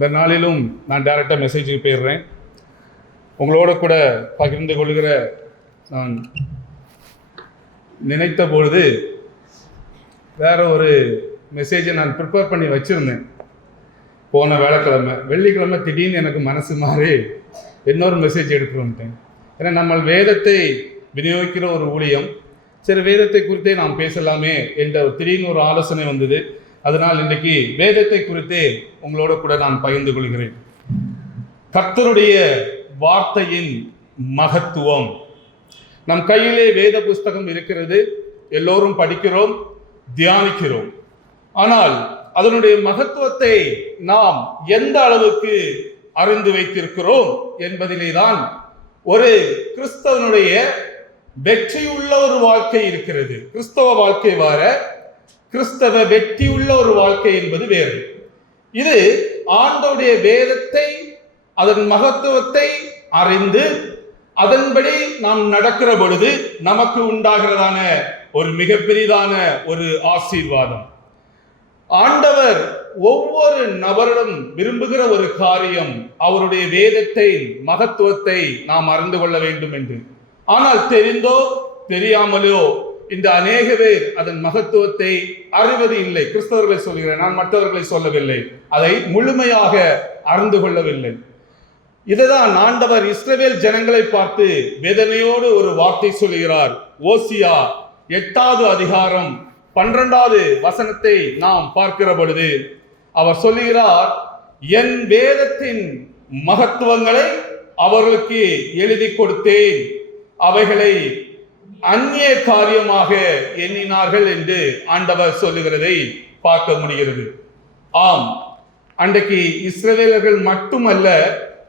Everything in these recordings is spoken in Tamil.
இந்த நாளிலும் நான் டைரெக்டாக மெசேஜுக்கு போயிடுறேன். உங்களோட கூட பகிர்ந்து கொள்கிற நான் நினைத்த பொழுது வேற ஒரு மெசேஜை நான் ப்ரிப்பேர் பண்ணி வச்சுருந்தேன். போன வெள்ளிக்கிழமை திடீர்னு எனக்கு மனசு மாறி இன்னொரு மெசேஜ் எடுத்துட்டு வந்துட்டேன். ஏன்னா நம்ம வேதத்தை விநியோகிக்கிற ஒரு ஊழியம், சரி வேதத்தை குறித்தே நாம் பேசலாமே என்ற திடீர்னு ஒரு ஆலோசனை வந்தது. அதனால் இன்றைக்கு வேதத்தை குறித்தே உங்களோட கூட நான் பகிர்ந்து கொள்கிறேன். கர்த்தருடைய வார்த்தையின் மகத்துவம். நம் கையிலே வேத புஸ்தகம் இருக்கிறது, எல்லோரும் படிக்கிறோம், தியானிக்கிறோம். ஆனால் அதனுடைய மகத்துவத்தை நாம் எந்த அளவுக்கு அறிந்து வைத்திருக்கிறோம் என்பதிலே தான் ஒரு கிறிஸ்தவனுடைய வெற்றியுள்ள ஒரு வாழ்க்கை இருக்கிறது. கிறிஸ்தவ வாழ்க்கை வார கிறிஸ்தவ வெற்றியுள்ள ஒரு வாழ்க்கை என்பது வேறு. இது ஆண்டவருடைய வேதத்தை அதன் மகத்துவத்தை அறிந்து அதன்படி நாம் நடக்கிற பொழுது நமக்கு உண்டாகிறதான ஒரு மிகப்பெரிதான ஒரு ஆசீர்வாதம். ஆண்டவர் ஒவ்வொரு நபரிடம் விரும்புகிற ஒரு காரியம் அவருடைய வேதத்தை மகத்துவத்தை நாம் அறிந்து கொள்ள வேண்டும் என்று. ஆனால் தெரிந்தோ தெரியாமலோ இந்த அநேக பேர் அதன் மகத்துவத்தை அறிவது இல்லை. கிறிஸ்தவர்களை சொல்கிறேன், நான் மற்றவர்களை சொல்லவில்லை. அதை முழுமையாக அறிந்து கொள்ளவில்லை. இதுதான் ஆண்டவர் இஸ்ரவேல் ஜனங்களை பார்த்து வேதனையோடு ஒரு வார்த்தை சொல்கிறார். ஓசியா 8வது அதிகாரம் 12வது வசனத்தை நாம் பார்க்கிற பொழுது அவர் சொல்லுகிறார், என் வேதத்தின் மகத்துவங்களை அவர்களுக்கு எழுதி கொடுத்தேன், அவைகளை அந்நிய காரியமாக எண்ணினார்கள் என்று ஆண்டவர் சொல்லுகிறதை பார்க்க முடிகிறது. ஆம், அன்றைக்கு இஸ்ரவேலர்கள் மட்டுமல்ல,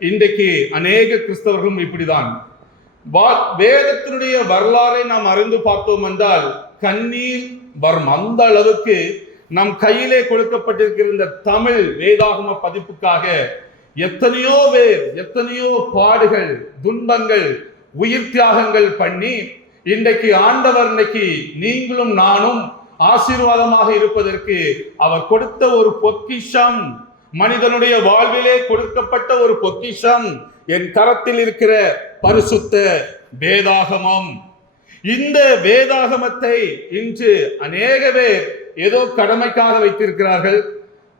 இன்றைக்கு அநேக கிறிஸ்தவர்களும் இப்படிதான். வேதத்தினுடைய வரலாறை நாம் அறிந்து பார்த்தோம் என்றால் கண்ணீர் வரும். அந்த அளவுக்கு நம் கையிலே கொடுக்கப்பட்டிருக்கிற இந்த தமிழ் வேதாகம பதிப்புக்காக எத்தனையோ பேர் எத்தனையோ பாடுகள், துன்பங்கள், உயிர் தியாகங்கள் பண்ணி இன்றைக்கு ஆண்டவர் இன்னைக்கு நீங்களும் நானும் ஆசீர்வாதமாக இருப்பதற்கு அவர் கொடுத்த ஒரு பொக்கிஷம், மனிதனுடைய வாழ்விலே கொடுக்கப்பட்ட ஒரு பொக்கிஷம் என் கரத்தில் இருக்கிற பரிசுத்த வேதாகமம். இந்த வேதாகமத்தை இன்று அநேக பேர் ஏதோ கடமைக்காக வைத்திருக்கிறார்கள்,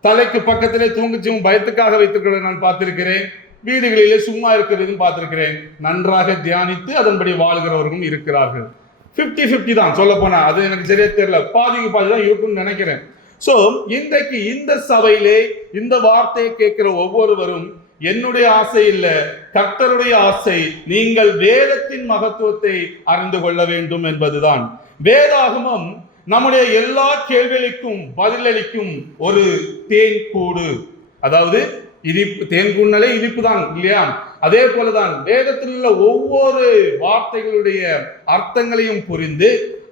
தலைக்கு பக்கத்திலே தூங்குச்சும் பயத்துக்காக வைத்திருக்கிறத நான் பார்த்திருக்கிறேன். வீடுகளிலே சும்மா இருக்கிறதுன்னு பார்த்திருக்கிறேன். நன்றாக தியானித்து அதன்படி வாழ்கிறவர்களும் இருக்கிறார்கள். 50-50 தான் சொல்ல போனா. அது எனக்கு சரியா தெரியல, பாதிக்கு பாதி தான் இருக்குன்னு நினைக்கிறேன். சோ இன்றைக்கு இந்த சபையிலே இந்த வார்த்தையை கேட்கிற ஒவ்வொருவரும் என்னுடைய ஆசை இல்ல, கர்த்தருடைய ஆசை, நீங்கள் வேதத்தின் மகத்துவத்தை அறிந்து கொள்ள வேண்டும் என்பதுதான். வேதாகமம் நம்முடைய எல்லா கேள்விகளுக்கும் பதிலளிக்கும் ஒரு தேன் கூடு. அதாவது இனிப்பு, தேன்கூடுனாலே இனிப்பு தான் இல்லையா? அதே போலதான் வேதத்தில் உள்ள ஒவ்வொரு வார்த்தைகளுடைய அர்த்தங்களையும் புரிந்து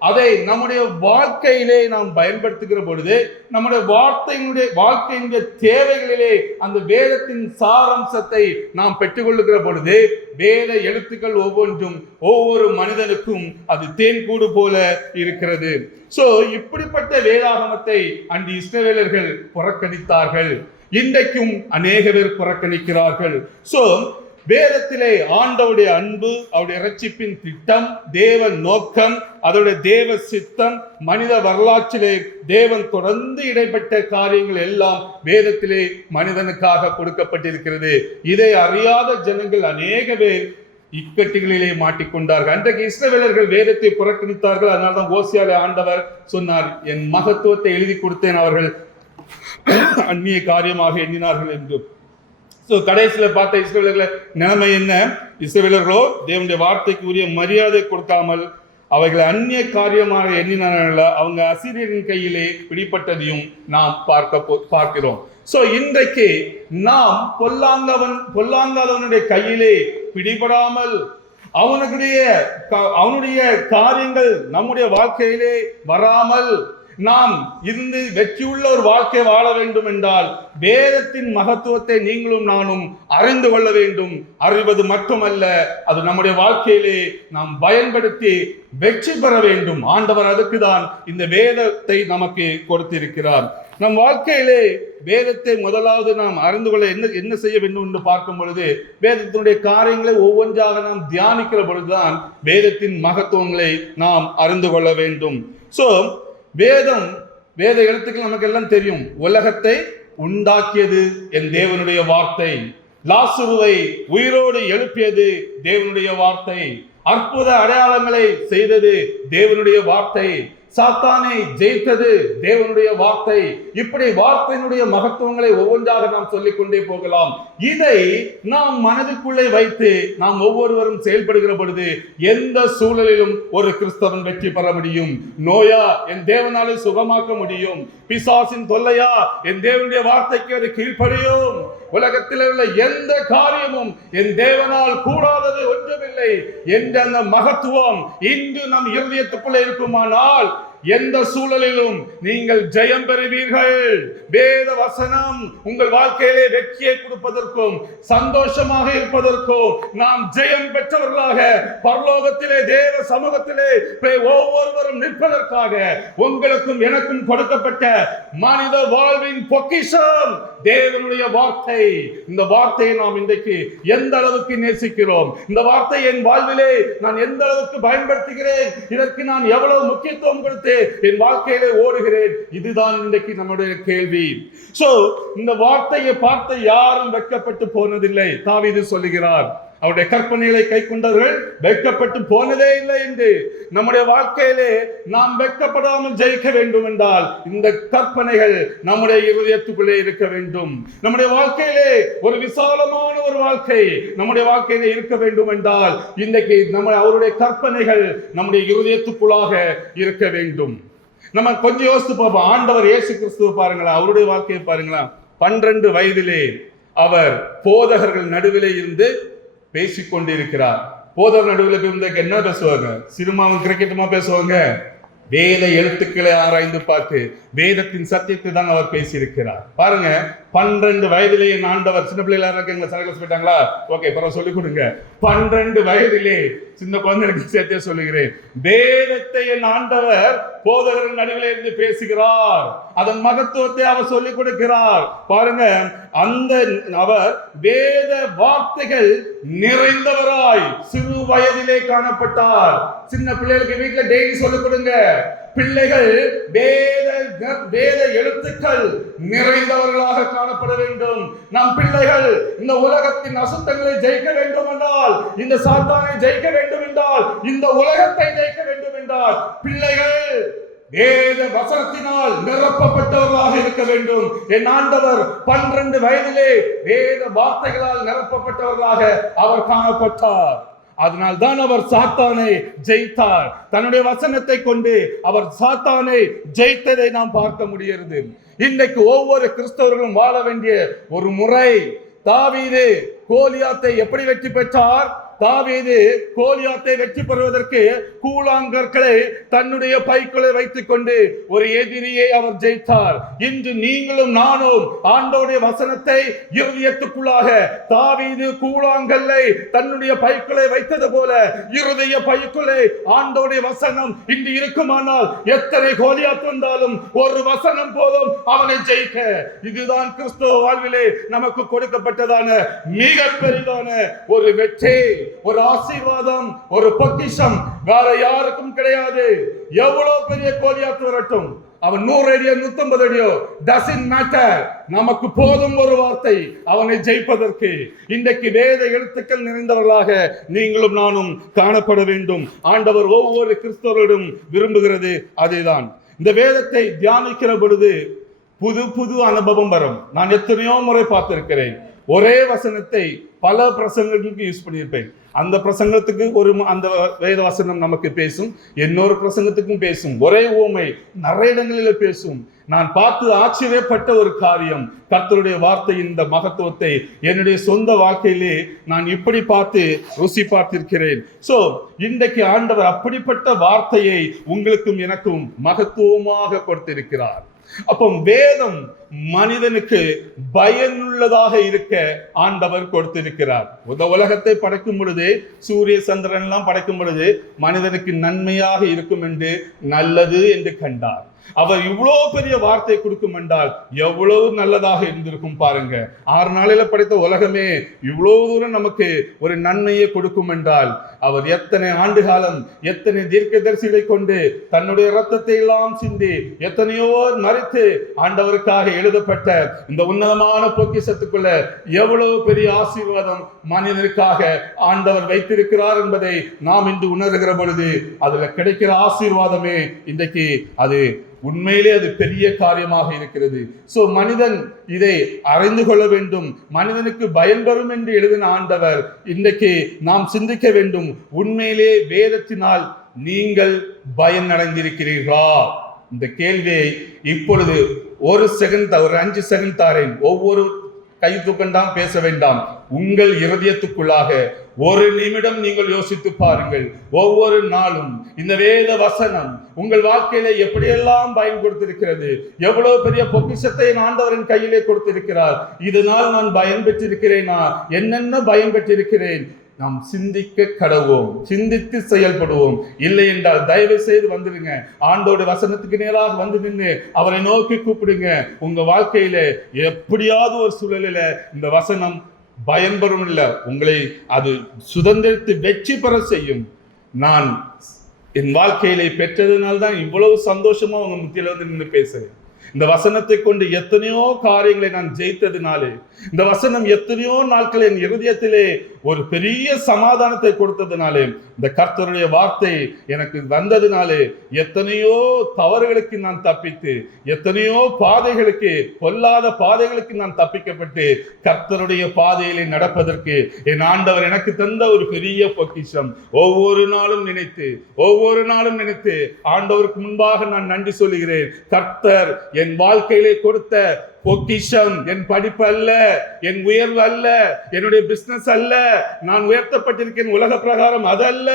அதை நம்முடைய வாழ்க்கையிலே நாம் பயன்படுத்துகிற பொழுது நம்முடைய வாழ்க்கையினுடைய தேவைகளிலே அந்த வேதத்தின் சாராம்சத்தை நாம் பெற்றுக்கொள்ளுகிற பொழுது வேத எழுத்துக்கள் ஒவ்வொன்றும் ஒவ்வொரு மனிதனுக்கும் அது தேன்கூடு போல இருக்கிறது. சோ இப்படிப்பட்ட வேதாகமத்தை அன்று இஸ்ரவேலர்கள் புறக்கணித்தார்கள். இன்றைக்கும் அநேக பேர் புறக்கணிக்கிறார்கள். சோ வேதத்திலே ஆண்டவருடைய அன்பு, அவருடைய இரட்சிப்பின் திட்டம், தேவ நோக்கம், அதோடைய தேவ சித்தம், மனித வரலாற்றிலே தேவன் தொடர்ந்து இடைப்பட்ட காரியங்கள் எல்லாம் வேதத்திலே மனிதனுக்காக கொடுக்கப்பட்டிருக்கிறது. இதை அறியாத ஜனங்கள் அநேக பேர் இக்கட்டுகளிலே மாட்டிக்கொண்டார்கள். அன்றைக்கு இஸ்ரவேலர்கள் வேதத்தை புறக்கணித்தார்கள். அதனால்தான் ஓசியாவிலே ஆண்டவர் சொன்னார், என் மகத்துவத்தை எழுதி கொடுத்தேன், அவர்கள் அந்நிய காரியமாக எண்ணினார்கள் என்று. கடைசியில் பார்த்த இஸ்ரவேலர்கள் நிலைமை என்ன? இஸ்ரவேலர்களோ தேவனுடைய வார்த்தைக்கு உரிய மரியாதை கொடுக்காமல் அவைகளை அந்நிய காரியமாக எண்ணினார்கள். அவங்க அசீரியரின் கையிலே பிடிப்பட்டதையும் நாம் பார்க்கிறோம். சோ இன்றைக்கு நாம் பொல்லாங்காதவனுடைய கையிலே பிடிபடாமல் அவனுடைய காரியங்கள் நம்முடைய வாழ்க்கையிலே வராமல் நாம் இருந்து வெற்றியுள்ள ஒரு வாழ்க்கை வாழ வேண்டும் என்றால் வேதத்தின் மகத்துவத்தை நீங்களும் நானும் அறிந்து கொள்ள வேண்டும். அறிவது மட்டுமல்ல, அது நம்முடைய வாழ்க்கையிலே நாம் பயன்படுத்தி வெற்றி பெற வேண்டும். ஆண்டவர் அதுக்கு தான் இந்த வேதத்தை நமக்கு கொடுத்திருக்கிறார். நம் வாழ்க்கையிலே வேதத்தை முதலாவது நாம் அறிந்து கொள்ள என்ன செய்ய வேண்டும் என்று பார்க்கும் பொழுது, வேதத்தினுடைய காரியங்களை ஒவ்வொன்றாக நாம் தியானிக்கிற பொழுதுதான் வேதத்தின் மகத்துவங்களை நாம் அறிந்து கொள்ள வேண்டும். வேத எழுத்துக்கள் நமக்கு எல்லாம் தெரியும். உலகத்தை உண்டாக்கியது என் தேவனுடைய வார்த்தை, லாசருவை உயிரோடு எழுப்பியது தேவனுடைய வார்த்தை, அற்புத அடையாளங்களை செய்தது தேவனுடைய வார்த்தை, சாத்தானை ஜெயித்தது தேவனுடைய வார்த்தை. இப்படி வார்த்தையினுடைய மகத்துவங்களை ஒவ்வொன்றாக நாம் சொல்லிக் கொண்டே போகலாம். இதை நாம் மனதுக்குள்ளே வைத்து நாம் ஒவ்வொருவரும் செயல்படுகிற பொழுது எந்த சூழலிலும் ஒரு கிறிஸ்தவன் வெற்றி பெற முடியும். நோயா என் தேவனாலே சுகமாக்க முடியும், பிசாசின் தொல்லையா என் தேவனுடைய வார்த்தைக்கு அது கீழ்ப்படியும். உலகத்தில் உள்ள எந்த காரியமும் என் தேவனால் கூடாதது ஒன்றுமில்லை என்ற அந்த மகத்துவம் இன்று நம் இருதயத்துக்குள்ளே இருக்குமானால் எந்த சூழலிலும் நீங்கள் ஜெயம் பெறுவீர்கள். வேத வசனம் உங்கள் வாழ்க்கையிலே வெற்றியை கொடுப்பதற்கும் சந்தோஷமாக இருப்பதற்கும் நாம் ஜெயம் பெற்றவர்களாக பரலோகத்திலே தேவ சமூகத்திலே ஒவ்வொருவரும் நிற்பதற்காக உங்களுக்கும் எனக்கும் கொடுக்கப்பட்ட மனித வாழ்வின் பொக்கிஷம் தேவனுடைய வார்த்தை. இந்த வார்த்தையை நாம் இன்றைக்கு எந்த அளவுக்கு நேசிக்கிறோம், இந்த வார்த்தை என் வாழ்விலே நான் எந்த அளவுக்கு பயன்படுத்துகிறேன், இதற்கு நான் எவ்வளவு முக்கியத்துவம் கொடுத்து என் வாழ்க்கையிலே ஓடுகிறேன், இதுதான் இன்றைக்கு நம்முடைய கேள்வி. இந்த வார்த்தையை பார்த்து யாரும் வெட்கப்பட்டு போனதில்லை. தாவீது சொல்லுகிறார், அவருடைய கற்பனைகளை கை கொண்டவர்கள் வெட்கப்பட்டு போனதே இல்லை என்று. நம்முடைய வாழ்க்கையிலே நாம் வெட்கப்படாமல் ஜெயிக்க வேண்டும் என்றால் இந்த கற்பனைகள் நம்முடைய இருதயத்துக்குள்ளே இருக்க வேண்டும். நம்முடைய வாழ்க்கையிலே ஒரு விசாலமான ஒரு வாழ்க்கை நம்முடைய வாழ்க்கையிலே இருக்க வேண்டும் என்றால் இன்றைக்கு அவருடைய கற்பனைகள் நம்முடைய இருதயத்துக்குள்ளாக இருக்க வேண்டும். நம்ம கொஞ்சம் யோசித்து பார்ப்போம். ஆண்டவர் இயேசு கிறிஸ்துவை பாருங்களா, அவருடைய வாழ்க்கையை பாருங்களா. 12 வயதிலே அவர் போதகர்கள் நடுவிலே இருந்து பேசிக்கொண்டிருக்கிறார். போதகர் நடுவில் இருந்து என்ன பேசுவாங்க? சினிமாவும் கிரிக்கெட்டுமா பேசுவாங்க? வேத எழுத்துக்களை ஆராய்ந்து பார்த்து வேதத்தின் சத்தியத்தை தான் அவர் பேசியிருக்கிறார். பாருங்க, 12 வயதிலே என் ஆண்டவர், சின்ன பிள்ளைகளா இருக்காங்க, சரக்கு போயிட்டாங்களா? ஓகே, பரவாயில்ல, சொல்லிக் கொடுங்க. 12 வயதிலே, சின்ன குழந்தைகளுக்கு சேர்த்தே சொல்லுகிறேன், வேதத்தை என் ஆண்டவர் போதகர்கள் நடுவிலே இருந்து பேசுகிறார். அதன் மகத்துவத்தை அவர் சொல்லிக் கொடுக்கிறார். பாருங்க, அவர் வேத வார்த்தைகள் நிறைந்தவராய் சிறு வயதிலே காணப்பட்டார். சின்ன பிள்ளைகளுக்கு வீட்டுல டெய்லி சொல்லிக் கொடுங்க. பிள்ளைகள் வேத எழுத்துக்கள் நிறைந்தவர்களாக காணப்பட வேண்டும். நம் பிள்ளைகள் இந்த உலகத்தின் அசுத்தங்களை ஜெயிக்க வேண்டும் என்றால், இந்த சாத்தானை ஜெயிக்க வேண்டும் என்றால், இந்த உலகத்தை ஜெயிக்க வேண்டும் என்றால் பிள்ளைகள் வேத வசனத்தினால் நிரப்பப்பட்டவர்களாக இருக்க வேண்டும். என் ஆண்டவர் 12 வயதிலே வேத வார்த்தைகளால் நிரப்பப்பட்டவர்களாக அவர் காணப்பட்டார். அதனால் தான் அவர் சாத்தானை ஜெயித்தார். தன்னுடைய வசனத்தை கொண்டு அவர் சாத்தானை ஜெயித்ததை நாம் பார்க்க முடிகிறது. இன்றைக்கு ஒவ்வொரு கிறிஸ்தவர்களும் வாழ வேண்டிய ஒரு முறை. தாவீது கோலியாத்தை எப்படி வெற்றி பெற்றார்? தாவீது கோலியாத்தை வெற்றி பெறுவதற்கு கூழாங்கற்களை தன்னுடைய பைக்குள்ளே வைத்துக் கொண்டு ஒரு எதிரியை அவர் ஜெயித்தார். இன்று நீங்களும் நானும் ஆண்டவருடைய வசனத்தை இருதயத்துக்குள்ளாக தாவீது கூழாங்கல்லை தன்னுடைய பைக்குள்ளே வைத்தது போல இருதய பைக்குள்ளே ஆண்டவருடைய வசனம் இன்று இருக்குமானால் எத்தனை கோலியாத் வந்தாலும் ஒரு வசனம் போதும் அவனை ஜெயிக்க. இதுதான் கிறிஸ்துவ வாழ்விலே நமக்கு கொடுக்கப்பட்டதான மிக பெரிதான ஒரு வெற்றி, ஒரு ஆசீர்வாதம், ஒரு பொக்கிஷம். வேற யாருக்கும் கிடையாது. எவ்வளவு பெரிய கோலியாத் வரட்டும், அவன் 100 அடியோ 150 அடியோ, டசன்ட் மேட்டர். நமக்கு போதும் ஒரு வார்த்தை அவனை ஜெயிப்பதற்கு. இன்றைக்கு வேத எழுத்துக்கள் நிறைந்தவர்களாக நீங்களும் நானும் காணப்பட வேண்டும். ஆண்டவர் ஒவ்வொரு கிறிஸ்தவரிடம் விரும்புகிறது அதுதான். இந்த வேதத்தை தியானிக்கிற பொழுது புது புது அனுபவம் வரும். நான் எத்தனையோ முறை பார்த்திருக்கிறேன். ஒரே வசனத்தை பல பிரசங்கங்களுக்கு யூஸ் பண்ணியிருப்பேன். அந்த பிரசங்கத்துக்கு அந்த வேத வசனம் நமக்கு பேசும், இன்னொரு பிரசங்கத்துக்கும் பேசும். ஒரே ஓமை நிறைய இடங்களில் பேசும். நான் பார்த்து ஆச்சரியப்பட்ட ஒரு காரியம், கர்த்தருடைய வார்த்தையின் இந்த மகத்துவத்தை என்னுடைய சொந்த வாழ்க்கையிலே நான் இப்படி பார்த்து ருசி பார்த்திருக்கிறேன். சோ இன்றைக்கு ஆண்டவர் அப்படிப்பட்ட வார்த்தையை உங்களுக்கும் எனக்கும் மகத்துவமாக கொடுத்திருக்கிறார். அப்போ வேதம் மனிதனுக்கு பயனுள்ளதாக இருக்க ஆண்டவர் கொடுத்திருக்கிறார். உலகத்தை படைக்கும் பொழுது, சூரிய சந்திரன் எல்லாம் படைக்கும் பொழுது மனிதனுக்கு நன்மையாக இருக்கும் என்று, நல்லது என்று கண்டார். அவர் இவ்வளவு பெரிய வார்த்தை கொடுக்கும் என்றால் எவ்வளவு நல்லதாக இருந்திருக்கும் பாருங்க. 6 நாளில படைத்த உலகமே இவ்வளவு தூரம் நமக்கு ஒரு நன்மையை கொடுக்கும் என்றால், அவர் எத்தனை ஆண்டு காலம், எத்தனை தீர்க்கதரிசிகளை கொண்டு தன்னுடைய இரத்தத்தை எல்லாம் சிந்தி, எத்தனையோ மறித்து ஆண்டவருக்காக எழுதப்பட்ட இந்த உன்னதமான பொக்கிஷத்துக்குள்ள எவ்வளவு பெரிய ஆசீர்வாதம் மனிதனுக்காக ஆண்டவர் வைத்திருக்கிறார் என்பதை நாம் இன்று உணர்கிற பொழுது, அதுல கிடைக்கிற ஆசீர்வாதமே இன்றைக்கு அது உண்மையிலே அது பெரிய காரியமாக இருக்கிறது. சோ மனிதன் இதை அறிந்து கொள்ள வேண்டும். மனிதனுக்கு பயன் வரும் என்று எழுதின ஆண்டவர் இன்றைக்கு நாம் சிந்திக்க வேண்டும், உண்மையிலே வேதத்தினால் நீங்கள் பயன் அடைந்திருக்கிறீர்களா? இந்த கேள்வியை இப்பொழுது ஒரு 5 செகண்ட் தாரேன். ஒவ்வொரு கை தூக்கண்டாம், பேச வேண்டாம். உங்கள் இருதயத்துக்குள்ளாக ஒரு நிமிடம் நீங்கள் யோசித்து பாருங்கள். ஒவ்வொரு நாளும் இந்த வேத வசனம் உங்கள் வாழ்க்கையில எப்படியெல்லாம் பயன் கொடுத்திருக்கிறது, எவ்வளவு பெரிய பொக்கிஷத்தை ஆண்டவரின் கையிலே கொடுத்திருக்கிறார். இதனால் நான் பயன் பெற்றிருக்கிறேனா? என்னென்ன பயன் பெற்றிருக்கிறேன்? நாம் சிந்திக்க கடவோம், சிந்தித்து செயல்படுவோம். இல்லை என்றால் தயவு செய்து வந்துடுங்க, ஆண்டோட வசனத்துக்கு நேராக வந்து நின்று அவரை நோக்கி கூப்பிடுங்க. உங்க வாழ்க்கையில எப்படியாவது ஒரு சூழலில இந்த வசனம் பயன்பெறும் இல்ல, உங்களை அது சுதந்திரத்து வெற்றி பெற செய்யும். நான் என் வாழ்க்கையில பெற்றதுனால்தான் இவ்வளவு சந்தோஷமா உங்க முத்தியில வந்து நின்று பேசுறேன். இந்த வசனத்தை கொண்டு எத்தனையோ காரியங்களை நான் ஜெயித்ததினாலே, இந்த வசனம் எத்தனையோ நாட்கள் என் இருதயத்திலே ஒரு பெரிய சமாதானத்தை கொடுத்ததினாலே, இந்த கர்த்தருடைய வார்த்தை எனக்கு வந்ததினாலே எத்தனையோ தவறுகளுக்கு நான் தப்பித்து, எத்தனையோ பாதைகளுக்கு, பொல்லாத பாதைகளுக்கு நான் தப்பிக்கப்பட்டு கர்த்தருடைய பாதையிலே நடப்பதற்கு என் ஆண்டவர் எனக்கு தந்த ஒரு பெரிய பொக்கிஷம். ஒவ்வொரு நாளும் நினைத்து ஆண்டவருக்கு முன்பாக நான் நன்றி சொல்லுகிறேன். கர்த்தர் என் வாழ்க்கையிலே கொடுத்த பொக்கிஷம் என் படிப்பு அல்ல, என் உயர்வு அல்ல, என்னுடைய பிசினஸ் அல்ல, நான் உயர்த்தப்பட்டிருக்கேன் உலக பிரகாரம், அது அல்ல.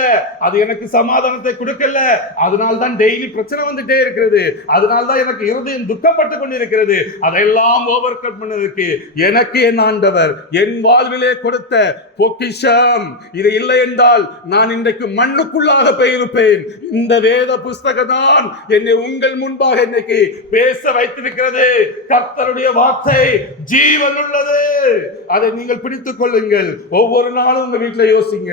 அது எனக்கு சமாதானத்தை கொடுக்கல. அதனால்தான் டெய்லி பிரச்சனை வந்துட்டே இருக்கிறது. அதனால்தான் எனக்கு இருதயம் துக்கப்பட்டு கொண்டிருக்கிறது. அதையெல்லாம் ஓவர் கம் பண்ணதுக்கு எனக்கு என் ஆண்டவர் என் வாழ்விலே கொடுத்த பொக்கிஷம். இது இல்லை என்றால் நான் இன்றைக்கு மண்ணுக்குள்ளாக போயிருப்பேன். இந்த வேத புஸ்தகம் தான் என்னை உங்கள் முன்பாக இன்னைக்கு பேச வைத்திருக்கிறது. கர்த்தருடைய வார்த்தை ஜீவன் உள்ளது. அதை நீங்கள் பிடித்துக் கொள்ளுங்கள். ஒவ்வொரு நாளும் உங்க வீட்டில் யோசிங்க,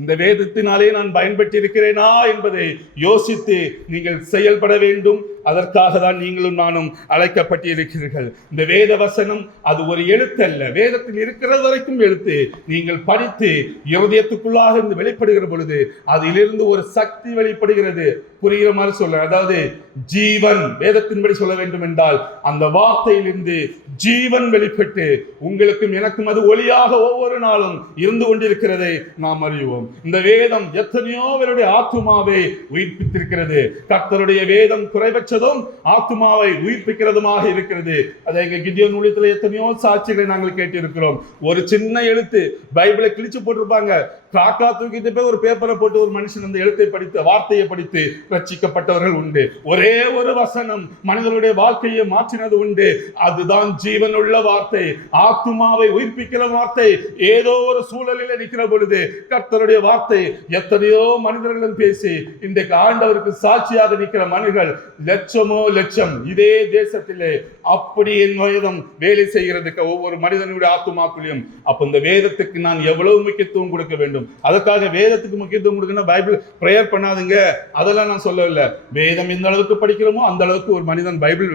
இந்த வேதத்தினாலே நான் பயன்பெற்றிருக்கிறேனா என்பதை யோசித்து நீங்கள் செயல்பட வேண்டும். அதற்காக தான் நீங்களும் நானும் அழைக்கப்பட்டிருக்கிறீர்கள். இந்த வேத வசனம் அது ஒரு எழுத்து அல்ல, வேதத்தில் இருக்கிறது வரைக்கும் எழுத்து. நீங்கள் படித்து இருதயத்துக்குள்ளாக இருந்து வெளிப்படுகிற பொழுது அதிலிருந்து ஒரு சக்தி வெளிப்படுகிறது. புரிகிற மாதிரி சொல்ல, அதாவது ஜீவன், வேதத்தின்படி சொல்ல வேண்டும் என்றால் அந்த வார்த்தையிலிருந்து ஜீவன் வெளிப்பட்டு உங்களுக்கும் எனக்கும் அது ஒளியாக ஒவ்வொரு நாளும் இருந்து கொண்டிருக்கிறதை நாம் அறிவோம். இந்த வேதம் எத்தனையோ பேருடைய ஆத்துமாவை உயிர்ப்பித்திருக்கிறது. கர்த்தருடைய வேதம் குறைவற்றதும் ஆத்துமாவை உயிர்ப்பிக்கிறதுமாக இருக்கிறது. அதை கிதியோன் ஊழியத்தில் எத்தனையோ சாட்சிகளை நாங்கள் கேட்டிருக்கிறோம். ஒரு சின்ன எழுத்து பைபிளை கிழிச்சு போட்டிருப்பாங்க, காக்கா தூக்கிட்டு போய் ஒரு பேப்பரை போட்டு ஒரு மனுஷன் அந்த எழுத்தை படித்து வார்த்தையை படித்து ரட்சிக்கப்பட்டவர்கள் உண்டு. ஒரே ஒரு வசனம் மனிதனுடைய வாழ்க்கையை மாற்றினது உண்டு. அதுதான் ஜீவனுள்ள வார்த்தை, ஆத்துமாவை உயிர்ப்பிக்கிற வார்த்தை. ஏதோ ஒரு சூழலில் நிற்கிற பொழுது கர்த்தருடைய வார்த்தை எத்தனையோ மனிதர்களும் பேசி இன்றைக்கு ஆண்டவருக்கு சாட்சியாக நிற்கிற மனிதர்கள் லட்சமோ லட்சம் இதே தேசத்திலே. அப்படி என் வேதம் வேலை செய்கிறதுக்கு ஒவ்வொரு மனிதனுடைய ஆத்துமாக்குள்ளையும். அப்ப இந்த வேதத்துக்கு நான் எவ்வளவு முக்கியத்துவம் கொடுக்க வேண்டும்? அதுக்காக வேதத்துக்கு முக்கியத்துவம் கொடுக்கணும், பைபிள் பிரேயர் பண்ணாதுங்க, அதெல்லாம் நான் சொல்லவில்லை. வேதம் எந்த அளவுக்கு படிக்கிறோமோ அந்த அளவுக்கு ஒரு மனிதன் பைபிள்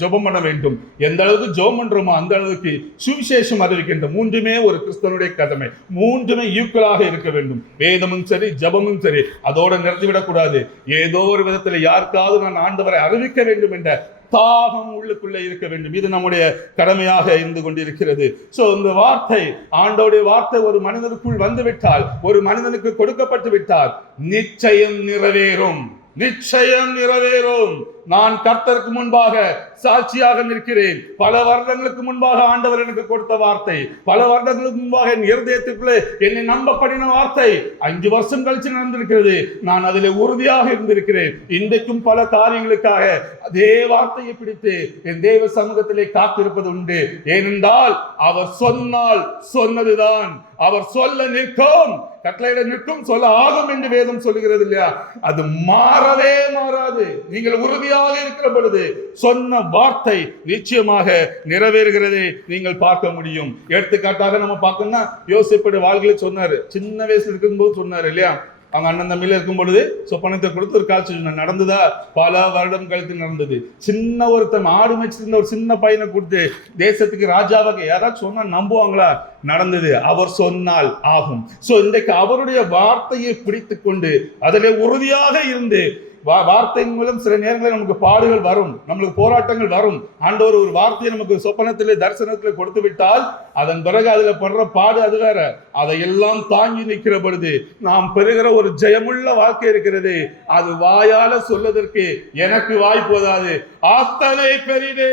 ஜெபம் பண்ண வேண்டும். எந்த அளவுக்கு ஜெபம் பண்றோமோ அந்த அளவுக்கு சுவிசேஷம் அறிவிக்கின்ற. மூன்றுமே ஒரு கிறிஸ்தவனுடைய கடமை, மூன்றுமே ஈக்குவலாக இருக்க வேண்டும். வேதமும் சரி, ஜெபமும் சரி. அதோட நிறுத்திவிடக் கூடாது. ஏதோ ஒரு விதத்தில் யாருக்காவது நான் ஆண்டவரை அறிவிக்க வேண்டும் என்ற தாகம் உள்ளுக்குள்ளே இருக்க வேண்டும். இது நம்முடைய கடமையாக இருந்து கொண்டிருக்கிறது. சோ இந்த வார்த்தை, ஆண்டவருடைய வார்த்தை ஒரு மனிதனுக்குள் வந்துவிட்டால், ஒரு மனிதனுக்கு கொடுக்கப்பட்டு விட்டால் நிச்சயம் நிறைவேறும், நிச்சயம் நிறைவேறும். நான் கர்த்தருக்கு முன்பாக சாட்சியாக நிற்கிறேன். பல வருடங்களுக்கு முன்பாக ஆண்டவர் எனக்கு கொடுத்த வார்த்தை, பல வருடங்களுக்கு முன்பாக என் இருதயத்துக்குள்ளே என்னை நம்பப்படின வார்த்தை 5 வருஷம் கழிச்சு நடந்திருக்கிறது. நான் அதில் உறுதியாக இருந்திருக்கிறேன். இன்றைக்கும் பல காரியங்களுக்காக அதே வார்த்தையை பிடித்து என் தேவ சமூகத்திலே காத்திருப்பது உண்டு. ஏனென்றால் அவர் சொன்னால் சொன்னதுதான், அவர் சொல்ல நிற்கும், கட்டளையிட நிற்கும், சொல்ல ஆகும் என்று வேதம் சொல்லுகிறது இல்லையா? அது மாறவே மாறாது. நீங்கள் உறுதியாக இருக்கிற பொழுது சொன்ன வார்த்தை நிச்சயமாக நிறைவேறுகிறதை நீங்கள் பார்க்க முடியும். எடுத்துக்காட்டாக நம்ம பார்க்கணும்னா யோசிப்போட வாழ்க்கையில சொன்னாரு, சின்ன வயசுல இருக்கும்போது சொன்னாரு இல்லையா? அவங்க அண்ணன் தம்பியில இருக்கும் பொழுது சொப்பனத்தை கொடுத்து ஒரு காட்சி நடந்ததா? பல வருடம் கழித்து நடந்தது. சின்ன ஒருத்தன் ஆடு மேய்ச்சிருந்த ஒரு சின்ன பையனை கொடுத்து தேசத்துக்கு ராஜாவாக யாராச்சும் சொன்னா நம்புவாங்களா? நடந்தது. அவர் சொன்னால் ஆகும். சோ இன்றைக்கு அவருடைய வார்த்தையை பிடித்து கொண்டு அதிலே உறுதியாக இருந்து, வார்த்தையின் மூலம் சில நேரங்களில் நமக்கு பாடுகள் வரும், நம்மளுக்கு போராட்டங்கள் வரும். ஆண்டவர் ஒரு வார்த்தையை நமக்கு சொப்பனத்திலே தரிசனத்திலே கொடுத்து விட்டால் அதன் பிறகு அதுல படுற பாடு அது வேற. அதையெல்லாம் தாங்கி நிற்கிற பொழுது நாம் பெறுகிற ஒரு ஜெயமுள்ள வாழ்க்கை இருக்கிறது. அது வாயால சொல்வதற்கு எனக்கு வாய் போதாது, அத்தனை பெரிது.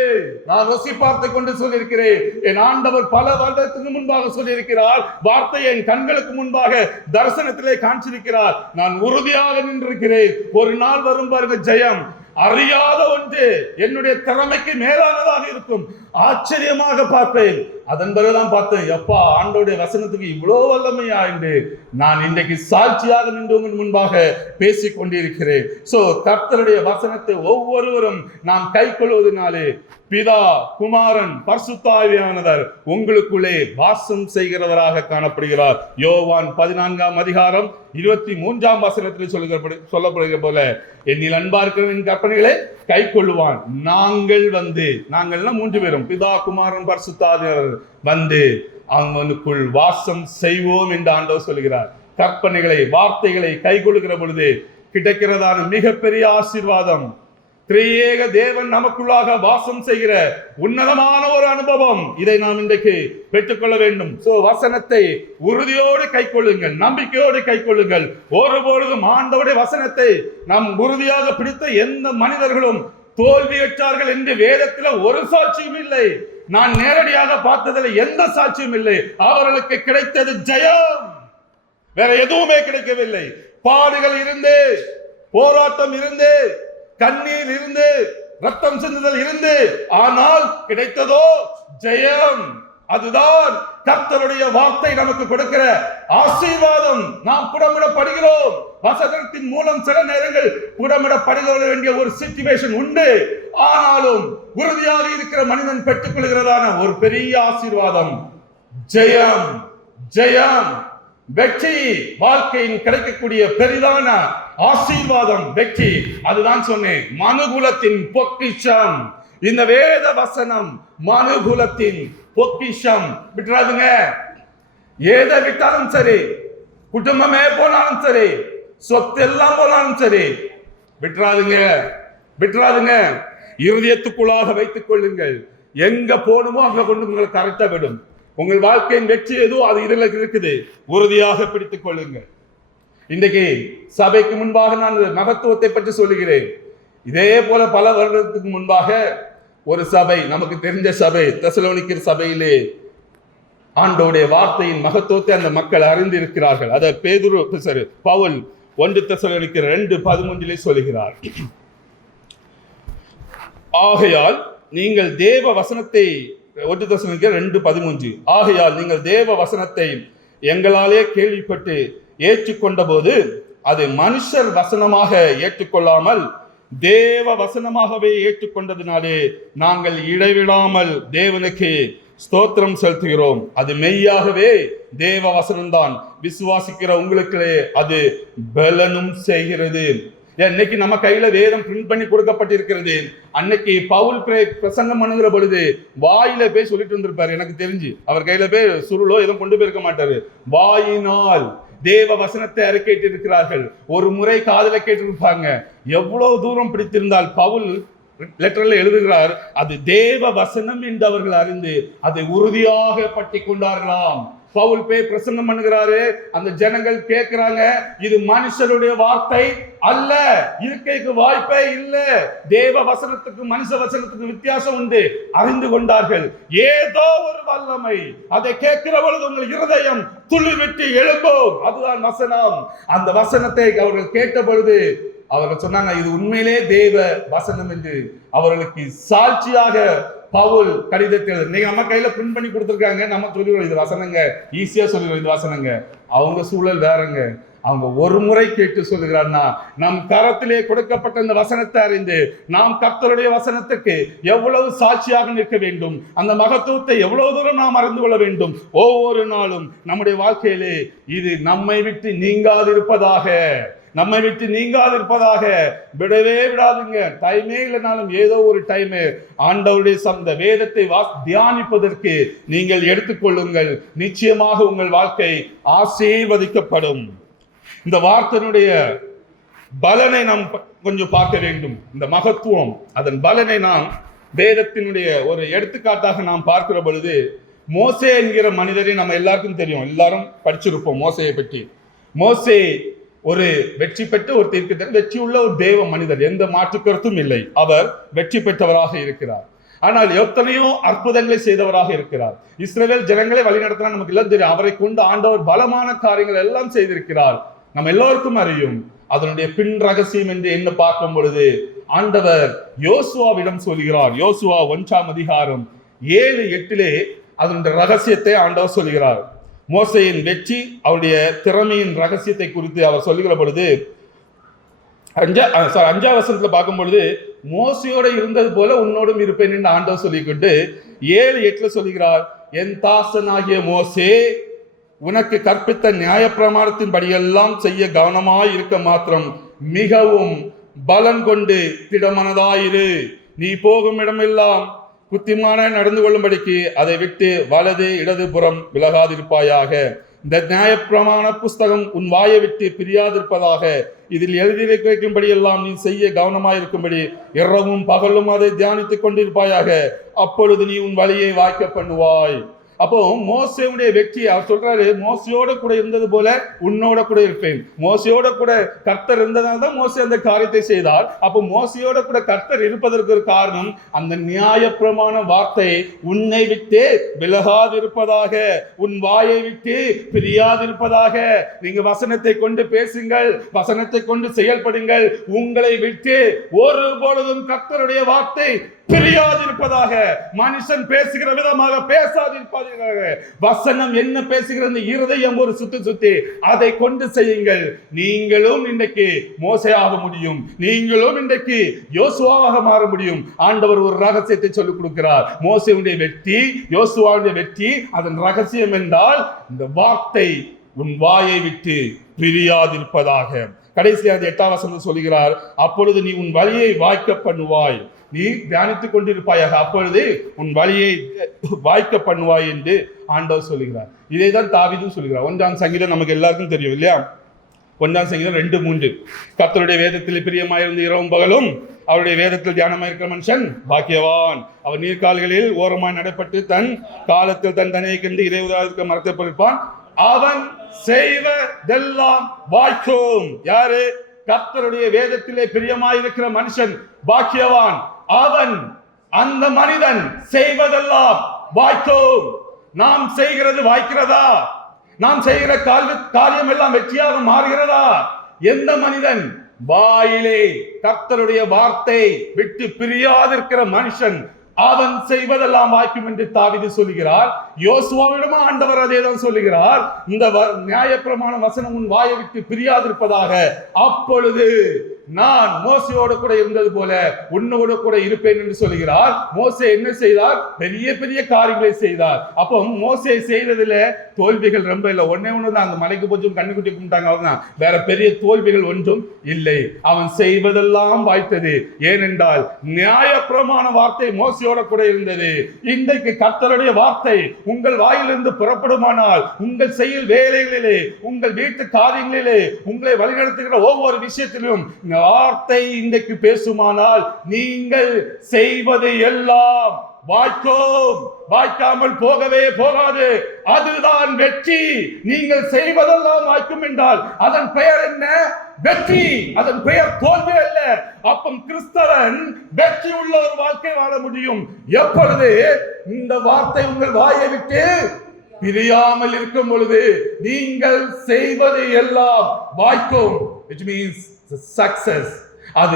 நான் ருசி பார்த்து கொண்டு சொல்லியிருக்கிறேன். என் ஆண்டவர் பல வருடத்துக்கு முன்பாக சொல்லியிருக்கிறார். வார்த்தையை என் கண்களுக்கு முன்பாக தரிசனத்திலே காண்பிச்சிருக்கிறார். நான் உறுதியாக நின்றிருக்கிறேன். ஒரு நாள் வரும் பாருங்க ஜெயம். அறியாத ஒன்று என்னுடைய திறமைக்கு மேலானதாக இருக்கும். ஆச்சரியமாக பார்ப்பேன். அதன் பிறகுதான் பார்த்தேன், எப்பா ஆண்டோடைய வசனத்துக்கு இவ்வளவு வல்லமையா என்று நான் இன்றைக்கு சாட்சியாக நின்று முன்பாக பேசிக் கொண்டிருக்கிறேன். சோ கர்த்தருடைய வசனத்தை ஒவ்வொருவரும் நாம் கை கொள்வதனாலே பிதா, குமாரன், பரிசுத்த ஆவியானவர் உங்களுக்குள்ளே வாசம் செய்கிறவராக காணப்படுகிறார். யோவான் 14ஆம் அதிகாரம் 23ஆம் வசனத்தில் சொல்லப்படுகிற போல, என்னில் அன்பா இருக்கிறவன் கற்பனைகளை கை கொள்ளுவான். நாங்கள்னா 3 பேரும், பிதா, குமாரன், பரிசுத்த ஆவியானவர் வந்து அவனுக்குள் வாசம் செய்வோம் என்று ஆண்டவர் சொல்கிறார். கற்பனைகளை, வார்த்தைகளை கை கொள்ளுகிற பொழுது கிடைக்கிறதான மிகப்பெரிய ஆசீர்வாதம், திரியேக தேவன் நமக்குள்ளாக வாசம் செய்கிற உன்னதமான ஒரு அனுபவம். இதை நாம் இன்றைக்கு பெற்றுக்கொள்ள வேண்டும். சோ வசனத்தை உறுதியோடு கை கொள்ளுங்கள், நம்பிக்கையோடு கை கொள்ளுங்கள். ஒருபொழுதும் ஆண்டவருடைய வசனத்தை நாம் உறுதியாக பிடித்த எந்த மனிதர்களும் தோல்வியுற்றார்கள் என்று வேதத்தில் ஒரு சாட்சியும் இல்லை. நான் நேரடியாக பார்த்ததில் எந்த சாட்சியும் இல்லை. அவர்களுக்கு கிடைத்தது ஜெயம், வேற எதுவுமே கிடைக்கவில்லை. பாடுகள் இருந்து, போராட்டம் இருந்து, கண்ணீர் இருந்து, ரத்தம் சிந்துதல் இருந்து, ஆனால் கிடைத்ததோ ஜெயம். அதுதான் கர்த்தருடைய வார்த்தை நமக்கு கொடுக்கிற ஆசீர்வாதம். நாம் புடமிடப்படுகிறோம். வசனத்தின் மூலம் சில நேரங்கள் புடமிடப்படுக வேண்டிய ஒரு சிச்சுவேஷன் உண்டு. ஆனாலும் உறுதியாக இருக்கிற மனிதன் பெற்றுக் கொள்கிறதான ஒரு பெரிய ஆசீர்வாதம் ஜெயம். ஜெயம், வெற்றி, வாழ்க்கையின் கிடைக்கக்கூடிய பெரிதான ஆசீர்வாதம் வெற்றி. அதுதான் சொன்னேன், மனுகுலத்தின் பொக்கிஷம். இந்த வேத வசனம் மனுகுலத்தின் பொக்கிஷம். விட்டுறாதுங்க. ஏதை விட்டாலும் சரி, குடும்பமே போனாலும் சரி, சொத்து எல்லாம் போனாலும் சரி, விட்டுறாதுங்க, விட்டுறாதுங்க. இருதயத்துக்குள்ளாக வைத்துக் கொள்ளுங்கள். எங்க போகணுமோ அங்க கொண்டு உங்களை கரெக்டா விடும். உங்கள் வாழ்க்கையின் வெற்றி எதுவும் அது இதுல இருக்குது. உறுதியாக பிடித்துக் கொள்ளுங்கள். இன்றைக்கு சபைக்கு முன்பாக நான் மகத்துவத்தை பற்றி சொல்லுகிறேன். இதே போல பல வருடத்துக்கு முன்பாக ஒரு சபை, நமக்கு தெரிஞ்ச சபை, தெசலோனிக்கர் சபையிலே ஆண்டவருடைய வார்த்தையின் மகத்துவத்தை அந்த மக்கள் அறிந்திருக்கிறார்கள். அதை பவுல் 1 தெசலோனிக்கர் 2:13 சொல்லுகிறார். ஆகையால் நீங்கள் தேவ வசனத்தை, 1 தெசலோனிக்கர் 2:13, ஆகையால் நீங்கள் தேவ வசனத்தை எங்களாலே கேள்விப்பட்டு ஏற்றுக்கொண்ட போது அது மனுஷர் வசனமாக ஏற்றுக்கொள்ளாமல் தேவ வசனமாகவே ஏற்றுக்கொண்டதினாலே நாங்கள் இடைவிடாமல் தேவனுக்கு ஸ்தோத்திரம் செலுத்துகிறோம். அது மெய்யாகவே தேவ வசனம்தான். விசுவாசிக்கிற உங்களுக்கு அது பலனும் செய்கிறது. இன்னைக்கு நம்ம கையில வேதம் பிரிண்ட் பண்ணி கொடுக்கப்பட்டிருக்கிறது. அன்னைக்கு பவுல் பிரசங்கம் பண்ணுகிற பொழுது வாயில போய் சொல்லிட்டு வந்திருப்பாரு. எனக்கு தெரிஞ்சு அவர் கையில போய் சுருளோ எதுவும் கொண்டு போயிருக்க மாட்டாரு. வாயினால் தேவ வசனத்தை அறிக்கையிட்டு இருக்கிறார்கள். ஒரு முறை காதல கேட்டிருப்பாங்க. எவ்வளவு தூரம் பிடித்திருந்தால் பவுல் லெட்டர்ல எழுதுகிறார், அது தேவ வசனம் என்று அவர்கள் அறிந்து அதை உறுதியாக பற்றி கொண்டார்களாம். பவுல் போய் பிரசங்கம் பண்ணுகிறாரு. அந்த ஜனங்கள் கேட்கிறாங்க, இது மனுஷருடைய வார்த்தை அல்ல, இருக்கைக்கு வாய்ப்பே இல்ல, தேவ வசனத்துக்கு மனுஷ வசனத்துக்கு வித்தியாசம் உண்டு. அறிந்து கொண்டார்கள் ஏதோ ஒரு வல்லமை. அதை கேட்கிற பொழுது உங்கள் இருதயம் துள்ளி விட்டு எழும்பும். அதுதான் வசனம். அந்த வசனத்தை அவர்கள் கேட்ட பொழுது அவர்கள் சொன்னாங்க, இது உண்மையிலே தேவ வசனம் என்று. அவர்களுக்கு சாட்சியாக பவுல் கடிதத்தில் நீங்க நம்ம கையில பிரிண்ட் பண்ணி கொடுத்துருக்காங்க. நம்ம சொல்லிடுறோம் இது வசனங்க, ஈஸியா சொல்லிடுறோம் இது வசனங்க. அவங்க சூழல் வேறங்க. அவங்க ஒரு முறை கேட்டு சொல்லுகிறார்னா, நம் கரத்திலே கொடுக்கப்பட்ட இந்த வசனத்தை அறிந்து நாம் கர்த்தருடைய வசனத்துக்கு எவ்வளவு சாட்சியாக நிற்க வேண்டும், அந்த மகத்துவத்தை எவ்வளவு தூரம் நாம் அறிந்து கொள்ள வேண்டும். ஒவ்வொரு நாளும் நம்முடைய வாழ்க்கையிலே இது நம்மை விட்டு நீங்காதிருப்பதாக, நம்மை விட்டு நீங்காதிருப்பதாக. விடவே விடாதுங்க. டைமே இல்லைனாலும் ஏதோ ஒரு டைம் ஆண்டவருடைய சந்த வேதத்தை தியானிப்பதற்கு நீங்கள் எடுத்துக்கொள்ளுங்கள். நிச்சயமாக உங்கள் வாழ்க்கை ஆசீர்வதிக்கப்படும். இந்த வார்த்தையினுடைய பலனை நாம் கொஞ்சம் பார்க்க வேண்டும். இந்த மகத்துவம், அதன் பலனை நாம் வேதத்தினுடைய ஒரு எடுத்துக்காட்டாக நாம் பார்க்கிற பொழுது, மோசே என்கிற மனிதரை நம்ம எல்லாருக்கும் தெரியும், எல்லாரும் படிச்சிருப்போம் மோசையை பற்றி. மோசே ஒரு வெற்றி பெற்ற ஒரு தீர்க்கதரிசி, வெற்றி உள்ள ஒரு தேவ மனிதர், எந்த மாற்று கருத்தும் இல்லை. அவர் வெற்றி பெற்றவராக இருக்கிறார். ஆனால் எத்தனையோ அற்புதங்களை செய்தவராக இருக்கிறார். இஸ்ரவேல் ஜனங்களை வழிநடத்தினா நமக்கு எல்லாம் தெரியும். அவரை கொண்டு ஆண்டவர் பலமான காரியங்கள் எல்லாம் செய்திருக்கிறார். நம்ம எல்லோருக்கும் அறியும். அதனுடைய பின் ரகசியம் என்று என்ன பார்க்கும் பொழுது ஆண்டவர் யோசுவாவிடம் சொல்கிறார். யோசுவா 1:7-8 அதனுடைய ரகசியத்தை ஆண்டவர் சொல்கிறார். மோசையின் வெற்றி, அவருடைய திறமையின் ரகசியத்தை குறித்து அவர் சொல்லுகிற பொழுது 5ஆம் வசனத்துல பார்க்கும் பொழுது, மோசையோட இருந்தது போல உன்னோடும் இருப்பேன் என்று ஆண்டவர் சொல்லிக்கொண்டு 7:8 சொல்லுகிறார், என் தாசனாகிய மோசே உனக்கு கற்பித்த நியாய பிரமாணத்தின் படியெல்லாம் செய்ய கவனமாய் இருக்க மாத்திரம் மிகவும் பலன் கொண்டு திடமனதாயிரு. நீ போகும் இடமெல்லாம் புத்திமான நடந்து கொள்ளும்படிக்கு அதை விட்டு வலது இடது புறம் விலகாதிருப்பாயாக. இந்த நியாய பிரமாண புஸ்தகம் உன் வாயை விட்டு பிரியாதிருப்பதாக. இதில் எழுதி வைக்கும்படி எல்லாம் நீ செய்ய கவனமாயிருக்கும்படி இரவும் பகலும் அதை தியானித்துக் கொண்டிருப்பாயாக. அப்பொழுது நீ உன் வழியை வாய்க்க பண்ணுவாய். அப்போ மோசையுடைய வெற்றி, அவர் சொல்றாரு, மோசையோட கூட இருந்தது போல உன்னோட கூட இருப்பேன். மோசையோட கூட கர்த்தர் இருந்ததால் தான் மோசை அந்த காரியத்தை செய்தார். அப்போ மோசையோட கூட கர்த்தர் இருப்பதற்கு ஒரு காரணம், அந்த நியாய பிரமாண வார்த்தை உன்னை விட்டு விலகாதிருப்பதாக, உன் வாயை விட்டு பிரியாதிருப்பதாக. நீங்க வசனத்தை கொண்டு பேசுங்கள், வசனத்தை கொண்டு செயல்படுங்கள். உங்களை விட்டு ஒரு பொழுதும் கர்த்தருடைய வார்த்தை பிரியாதிருப்பதாக. மனுஷன் பேசுகிற விதமாக பேசாதிருப்பதாக. வசனம் என்ன பேசுகிறது, இருதயம் ஒரு சுத்தி அதை கொண்டு செய்யுங்கள். நீங்களும் இன்றைக்கு மோசையாக முடியும், நீங்களும் இன்றைக்கு யோசுவாவாக மாற முடியும். ஆண்டவர் ஒரு ரகசியத்தை சொல்லிக் கொடுக்கிறார். மோசையுடைய வெற்றி, யோசுவாவுடைய வெற்றி, அதன் ரகசியம் என்றால் இந்த வார்த்தை உன் வாயை விட்டு பிரியாதிருப்பதாக. கடைசியாக 8ஆம் வசனம் சொல்கிறார், அப்பொழுது நீ உன் வழியை வாய்க்க பண்ணுவாய். நீ தியானித்துக் கொண்டிருப்பாயாக, அப்பொழுது உன் வழியை வாய்க்க பண்ணுவாய் என்று ஆண்டவர் சொல்லுகிறார். இதை தான் தாவீதும் சொல்கிறார். 1ஆம் சங்கீதம் நமக்கு எல்லாருக்கும் தெரியும் இல்லையா? 1ஆம் சங்கீதம் 2:3, கர்த்தருடைய வேதத்தில் பிரியமாயிருந்து இரவும் பகலும் அவருடைய வேதத்தில் தியானமாயிருக்கிற மனுஷன் பாக்கியவான். அவர் நீர்கால்களில் ஓரமாய் நடைபெற்று தன் காலத்தில் தன் தனியை கண்டு இறைவதாக மரத்தை பொறுப்பான். அவன் செய்வதெல்லாம் வாய்க்கும். யாரு? கர்த்தருடைய வேதத்திலே பிரியமாயிருக்கிற மனுஷன் பாக்கியவான். அவன், அந்த மனிதன் செய்வதெல்லாம் வாய்க்கும். நாம் செய்கிறது வாய்க்கிறதா? நாம் செய்கிற காரியம் எல்லாம் வெற்றியாக மாறுகிறதா? எந்த மனிதன் வாயிலே கர்த்தருடைய வார்த்தை விட்டு பிரியாதிருக்கிற மனுஷன், அவன் செய்வதெல்லாம் வாய்க்கும் என்று தாவீது சொல்லுகிறார். யோசுவாவிடமா ஆண்டவர் அதே தான் சொல்லுகிறார். இந்த நியாயப்பிரமாண வசனம் உன் வாயை விட்டு பிரியாதிருப்பதாக. அப்பொழுது நான் மோசையோடு கூட இருந்தது போல உன்னோடு கூட இருப்பேன் என்று சொல்லுகிறார். மோசே என்ன செய்தார்? பெரிய பெரிய காரியங்களை செய்தார். அப்போ மோசே செய்ததுல தோல்விகள் ரொம்ப இல்லை. ஒன்னே ஒண்ணுதான், அந்த மலைக்கு கொஞ்சம் கண்ணுக்குட்டி கும்பிட்டாங்க, அவர்தான். வேற பெரிய தோல்விகள் ஒன்றும் இல்லை. அவன் செய்வதெல்லாம் வாய்த்தது. ஏனென்றால் நியாய பிரமாண வார்த்தை மோசையோட கூட இருந்தது. இன்றைக்கு கர்த்தருடைய வார்த்தை உங்கள் வாயிலிருந்து புறப்படுமானால், உங்கள் செயல் வேலைகளிலே, உங்கள் வீட்டு காரியங்களிலே, உங்களை வழிநடத்துகிற ஒவ்வொரு விஷயத்திலும் வார்த்தை இன்றைக்கு பேசுமானால், நீங்கள் செய்வது எல்லாம் வாய்க்கும், வாய்க்காமல் போகவே போகாது. அதுதான் வெற்றி. நீங்கள் செய்வதெல்லாம் வாய்க்கும் என்றால் அதன் பெயர் என்ன? வெற்றி. அதன் பெயர் தோல்வி அல்ல. அப்பம் கிறிஸ்தவன் வெற்றி உள்ள ஒரு வாழ்க்கை வாழ முடியும் எப்பொழுது இந்த வார்த்தை உங்கள் வாயை விட்டு பிரியாமல் இருக்கும் பொழுது. நீங்கள் செய்வது எல்லாம் வாய்க்கும், which means success. அது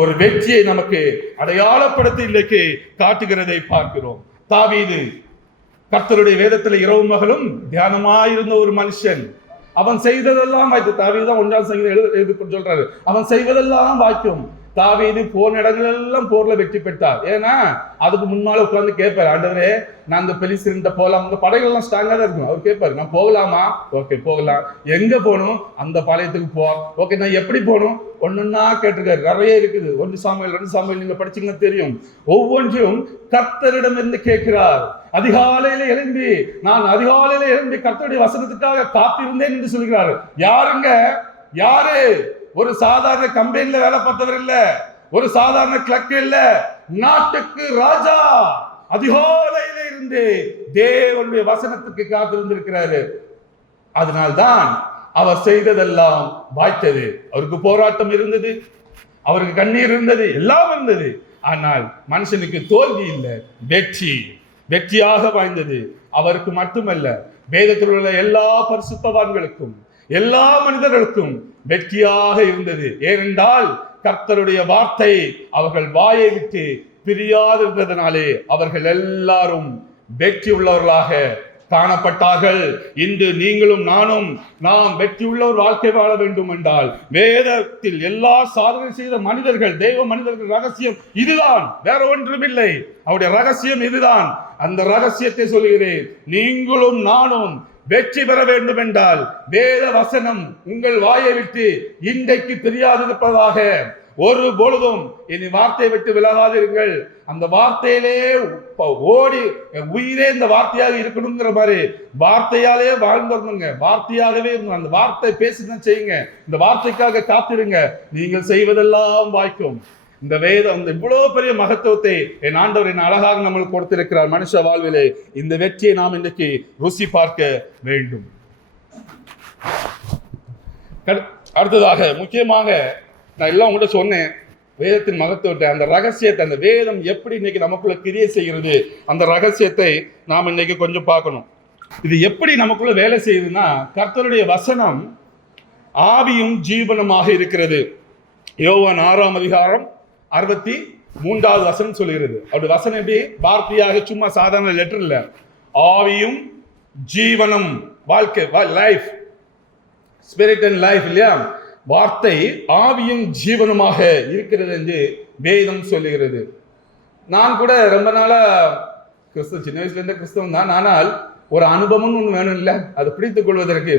ஒரு வெற்றியை நமக்கு அடையாளப்படுத்தி இன்றைக்கு காட்டுகிறதை பார்க்கிறோம். தாவீது கர்த்தருடைய வேதத்தில் இரவும் மகளும் தியானமாயிருந்த ஒரு மனுஷன். அவன் செய்ததெல்லாம் வாய்க்கும். தாவீது தான் 1 சங்கீதம் சொல்றாரு, அவன் செய்வதெல்லாம் வாய்க்கும். தாவீது போன இடங்கள் எல்லாம் போர்ல வெற்றி பெற்றார். ஏன்னா அதுக்கு முன்னால உட்கார்ந்து கேட்பாரு, ஆண்டவரே நான் அந்த பெலிஸ்தீன்கிட்ட போகலாம், அந்த படைகள் எல்லாம் ஸ்ட்ராங்கா தான் இருக்கும். அவர் கேட்பாரு, நான் போகலாமா? ஓகே போகலாம். எங்க போகணும்? அந்த பாளையத்துக்கு போ. ஓகே நான் எப்படி போகணும்? ஒன்னொன்னா கேட்டிருக்காரு. நிறைய இருக்குது. 1 சாமுவேல் 2 சாமுவேல் நீங்க படிச்சீங்கன்னா தெரியும். ஒவ்வொன்றையும் கர்த்தரிடம் இருந்து கேட்கிறார். அதிகாலையில எழும்பி கர்த்தருடைய வசனத்துக்காக காத்திருந்தேன் என்று சொல்கிறார். யாருங்க? யாரு? ஒரு சாதாரண கம்பெனில வேலை பார்த்தவர் இல்ல, ஒரு சாதாரண கிளர்க் இல்ல, நாட்டுக்கு ராஜா. அதிகாலையில இருந்து தேவனுடைய வசனத்துக்கு காத்திருந்திருக்கிறாரு. அதனால்தான் அவர் செய்ததெல்லாம் வாய்த்தது. அவருக்கு போராட்டம் இருந்தது, அவருக்கு கண்ணீர் இருந்தது, எல்லாம் இருந்தது. ஆனால் மனுஷனுக்கு தோல்வி இல்லை, வெற்றியாக வாய்ந்தது. அவருக்கு மட்டுமல்ல, வேதத்தில் உள்ள எல்லா பரிசுத்தவான்களுக்கும் எல்லா மனிதர்களுக்கும் வெற்றியாக இருந்தது. ஏனென்றால் கர்த்தருடைய வார்த்தை அவர்கள் வாயை விட்டு பிரியாதிருந்ததனாலே அவர்கள் எல்லாரும் வெற்றி உள்ளவர்களாக காணப்பட்டார்கள். இன்று நீங்களும் நானும் நாம் வெற்றி உள்ள ஒரு வாழ்க்கை வாழ வேண்டும் என்றால் வேதத்தில் எல்லா சாதனை செய்த மனிதர்கள், தெய்வ மனிதர்கள் ரகசியம் இதுதான், வேற ஒன்றுமில்லை. அவருடைய ரகசியம் இதுதான். அந்த ரகசியத்தை சொல்கிறேன். நீங்களும் நானும் வெற்றி பெற வேண்டும் என்றால் வேத வசனம் உங்கள் வாயை விட்டு இன்றைக்கு தெரியாதிருப்பதாக ஒரு பொழுதும் இனி வார்த்தையை விட்டு விலகாதிருங்கள். அந்த வார்த்தையிலே ஓடி உயிரே இந்த வார்த்தையாக இருக்கணுங்கிற மாதிரி வார்த்தையாலே வாழ்ந்துருங்க. வார்த்தையாகவே அந்த வார்த்தை பேசிதான் செய்யுங்க. இந்த வார்த்தைக்காக காத்திருங்க. நீங்கள் செய்வதெல்லாம் வாய்க்கும். இந்த வேதம் இவ்வளவு பெரிய மகத்துவத்தை என் ஆண்டவர் என்ன அழகாக நம்மளுக்கு கொடுத்திருக்கிறார். மனுஷ வாழ்விலே இந்த வெற்றியை நாம் இன்றைக்கு ருசி பார்க்க வேண்டும். அடுத்ததாக முக்கியமாக நான் எல்லாம் உங்கள்கிட்ட சொன்னேன், வேதத்தின் மகத்துவத்தை, அந்த ரகசியத்தை, அந்த வேதம் எப்படி இன்னைக்கு நமக்குள்ள கிரியை செய்கிறது, அந்த ரகசியத்தை நாம் இன்னைக்கு கொஞ்சம் பார்க்கணும். இது எப்படி நமக்குள்ள வேலை செய்யுதுன்னா, கர்த்தருடைய வசனம் ஆவியும் ஜீவனமாக இருக்கிறது. யோவான் 6ஆம் அதிகாரம் 63வது வசனம் சொல்கிறது. அவருடைய வசனம் எப்படி? வார்த்தையாக சும்மா சாதாரண லெட்டர் இல்ல, ஆவியும் ஜீவனம், வாழ்க்கை, லைஃப், ஸ்பிரிட் அண்ட் லைஃப் இல்லையா? வார்த்தை ஆவியும் ஜீவனமாக இருக்கிறது என்று வேதம் சொல்லுகிறது. நான் கூட ரொம்ப நாளா கிறிஸ்தவ, சின்ன வயசுல இருந்த கிறிஸ்தவம் தான். ஆனால் ஒரு அனுபவம் ஒன்று வேணும் இல்லை, அதை பிடித்துக் கொள்வதற்கு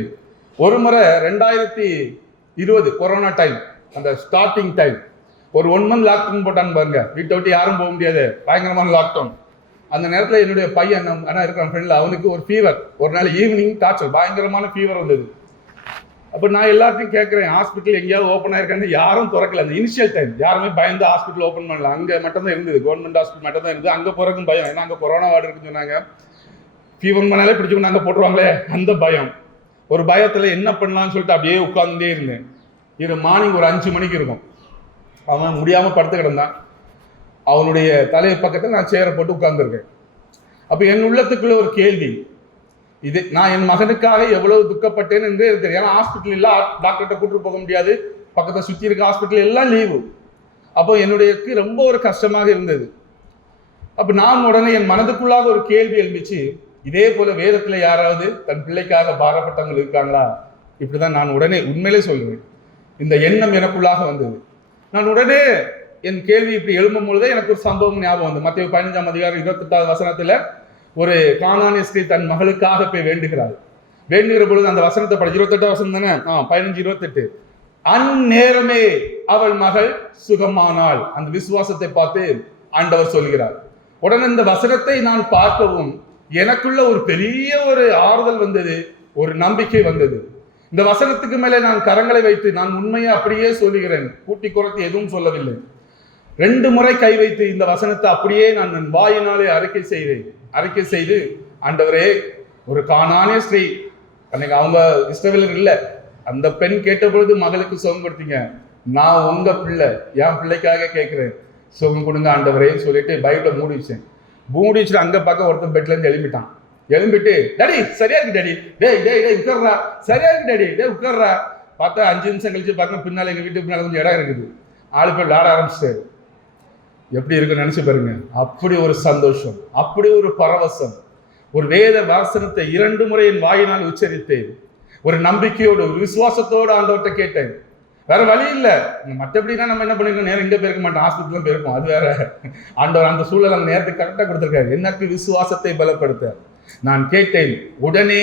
ஒரு முறை 2020 கொரோனா டைம், அந்த ஸ்டார்டிங் டைம், ஒரு 1 மந்த் லாக்டவுன் போட்டான்னு பாருங்க. வீட்டை விட்டு யாரும் போக முடியாது, பயங்கரமான லாக்டவுன். அந்த நேரத்தில் என்னுடைய பையன் இருக்கிற ஃப்ரெண்ட்ல அவனுக்கு ஒரு ஃபீவர், ஒரு நாள் ஈவினிங் டார்ச்சர், பயங்கரமான ஃபீவர் வந்தது. அப்போ நான் எல்லாத்தையும் கேட்குறேன், ஹாஸ்பிட்டல் எங்கேயாவது ஓப்பன் ஆயிருக்கான்னு. யாரும் திறக்கல. அந்த இனிஷியல் டைம் யாருமே பயந்து ஹாஸ்பிட்டல் ஓப்பன் பண்ணல. அங்கே மட்டும் தான் இருந்தது, கவர்மெண்ட் ஹாஸ்பிட்டல் மட்டும் தான் இருந்தது. அங்கே போகிறதுக்கும் பயம், ஏன்னா அங்கே கொரோனா வார்டு இருக்குன்னு சொன்னாங்க. ஃபீவர் பண்ணாலே பிடிச்சிக்கணும், அங்கே போட்டுருவாங்களே, அந்த பயம். ஒரு பயத்தில் என்ன பண்ணலான்னு சொல்லிட்டு அப்படியே உட்கார்ந்துட்டே இருந்தேன். இது மார்னிங் ஒரு 5 மணிக்கு இருக்கும். அவன் முடியாமல் படுத்து கிடந்தான். அவனுடைய தலையை பக்கத்தில் நான் சேரை போட்டு உட்கார்ந்துருக்கேன். அப்போ என் உள்ளத்துக்குள்ள ஒரு கேள்வி, இது நான் என் மகனுக்காக எவ்வளவு துக்கப்பட்டேன் என்று இருக்கிறேன். ஏன்னா ஹாஸ்பிட்டல் இல்லை, டாக்டர்கிட்ட கூட்டு போக முடியாது, பக்கத்தை சுற்றி இருக்க ஹாஸ்பிட்டல் எல்லாம் லீவு. அப்போ என்னுடைய ரொம்ப ஒரு கஷ்டமாக இருந்தது. அப்போ நான் உடனே என் மனதுக்குள்ளாக ஒரு கேள்வி எழுந்துச்சு, இதே போல வேதத்தில் யாராவது தன் பிள்ளைக்காக பாரப்பட்டவங்க இருக்காங்களா? இப்படிதான் நான் உடனே உண்மையிலே சொல்லுவேன். இந்த எண்ணம் எனக்குள்ளாக வந்தது. நான் உடனே என் கேள்வி இப்படி எழும்பும் பொழுதே எனக்கு ஒரு சம்பவம் ஞாபகம் வந்து, மத்தேயு 15ஆம் அதிகாரம் 28வது வசனத்துல ஒரு கானானிய ஸ்திரீ தன் மகளுக்காக போய் வேண்டுகிறாள். வேண்டுகிற பொழுது அந்த வசனத்தை படி, 28 வசனம் தானே, 15:28, அந்நேரமே அவள் மகள் சுகமானாள். அந்த விசுவாசத்தை பார்த்து ஆண்டவர் சொல்கிறார். உடனே இந்த வசனத்தை நான் பார்க்கவும் எனக்குள்ள ஒரு பெரிய ஒரு ஆறுதல் வந்தது, ஒரு நம்பிக்கை வந்தது. இந்த வசனத்துக்கு மேலே நான் கரங்களை வைத்து நான் உண்மையை அப்படியே சொல்லுகிறேன், கூட்டி குறைத்து எதுவும் சொல்லவில்லை. 2 முறை கை வைத்து இந்த வசனத்தை அப்படியே நான் என் வாயினாலே அறிக்கை செய்து, ஆண்டவரே, ஒரு கானானிய ஸ்திரீ, அன்னைக்கு அவங்க இஸ்ரவேலர் இல்லை, அந்த பெண் கேட்ட பொழுது மகளுக்கு சுகம் கொடுத்தீங்க, நான் உங்க பிள்ளை, என் பிள்ளைக்காக கேட்கிறேன், சுகம் கொடுங்க ஆண்டவரேன்னு சொல்லிட்டு பைபிளை மூடி வச்சுட்டு அங்க பார்க்க ஒருத்தன் பெட்ல இருந்து எழும்பிட்டு, டாடி சரியா இருக்கு டாடி, டேய் உட்கார்றா, சரியா இருக்கு டாடி, டேய் உட்கார்றா. பார்த்தா 5 நிமிஷம் கழிச்சு பார்க்க பின்னால எங்க வீட்டுக்கு பின்னால கொஞ்சம் இடம் இருக்குது, ஆளு போய் விளாட ஆரம்பிச்சிட்டாரு. எப்படி இருக்குன்னு நினைச்சு பாருங்க. அப்படி ஒரு சந்தோஷம், அப்படி ஒரு பரவசம். ஒரு வேத வாசனத்தை 2 முறை என் வாயினால் உச்சரித்தேன். ஒரு நம்பிக்கையோடு, ஒரு விசுவாசத்தோடு ஆண்டவர்கிட்ட கேட்டேன். வேற வழி இல்லை. மற்றபடினா நம்ம என்ன பண்ணிருக்கோம், நேரம் இங்கே போயிருக்க மாட்டோம், ஹாஸ்பிட்டலும் போயிருக்கோம். அது வேற. ஆண்டவர் அந்த சூழல் அந்த நேரத்துக்கு கரெக்டாக கொடுத்துருக்காரு. எனக்கு விசுவாசத்தை பலப்படுத்த நான் கேட்டேன். உடனே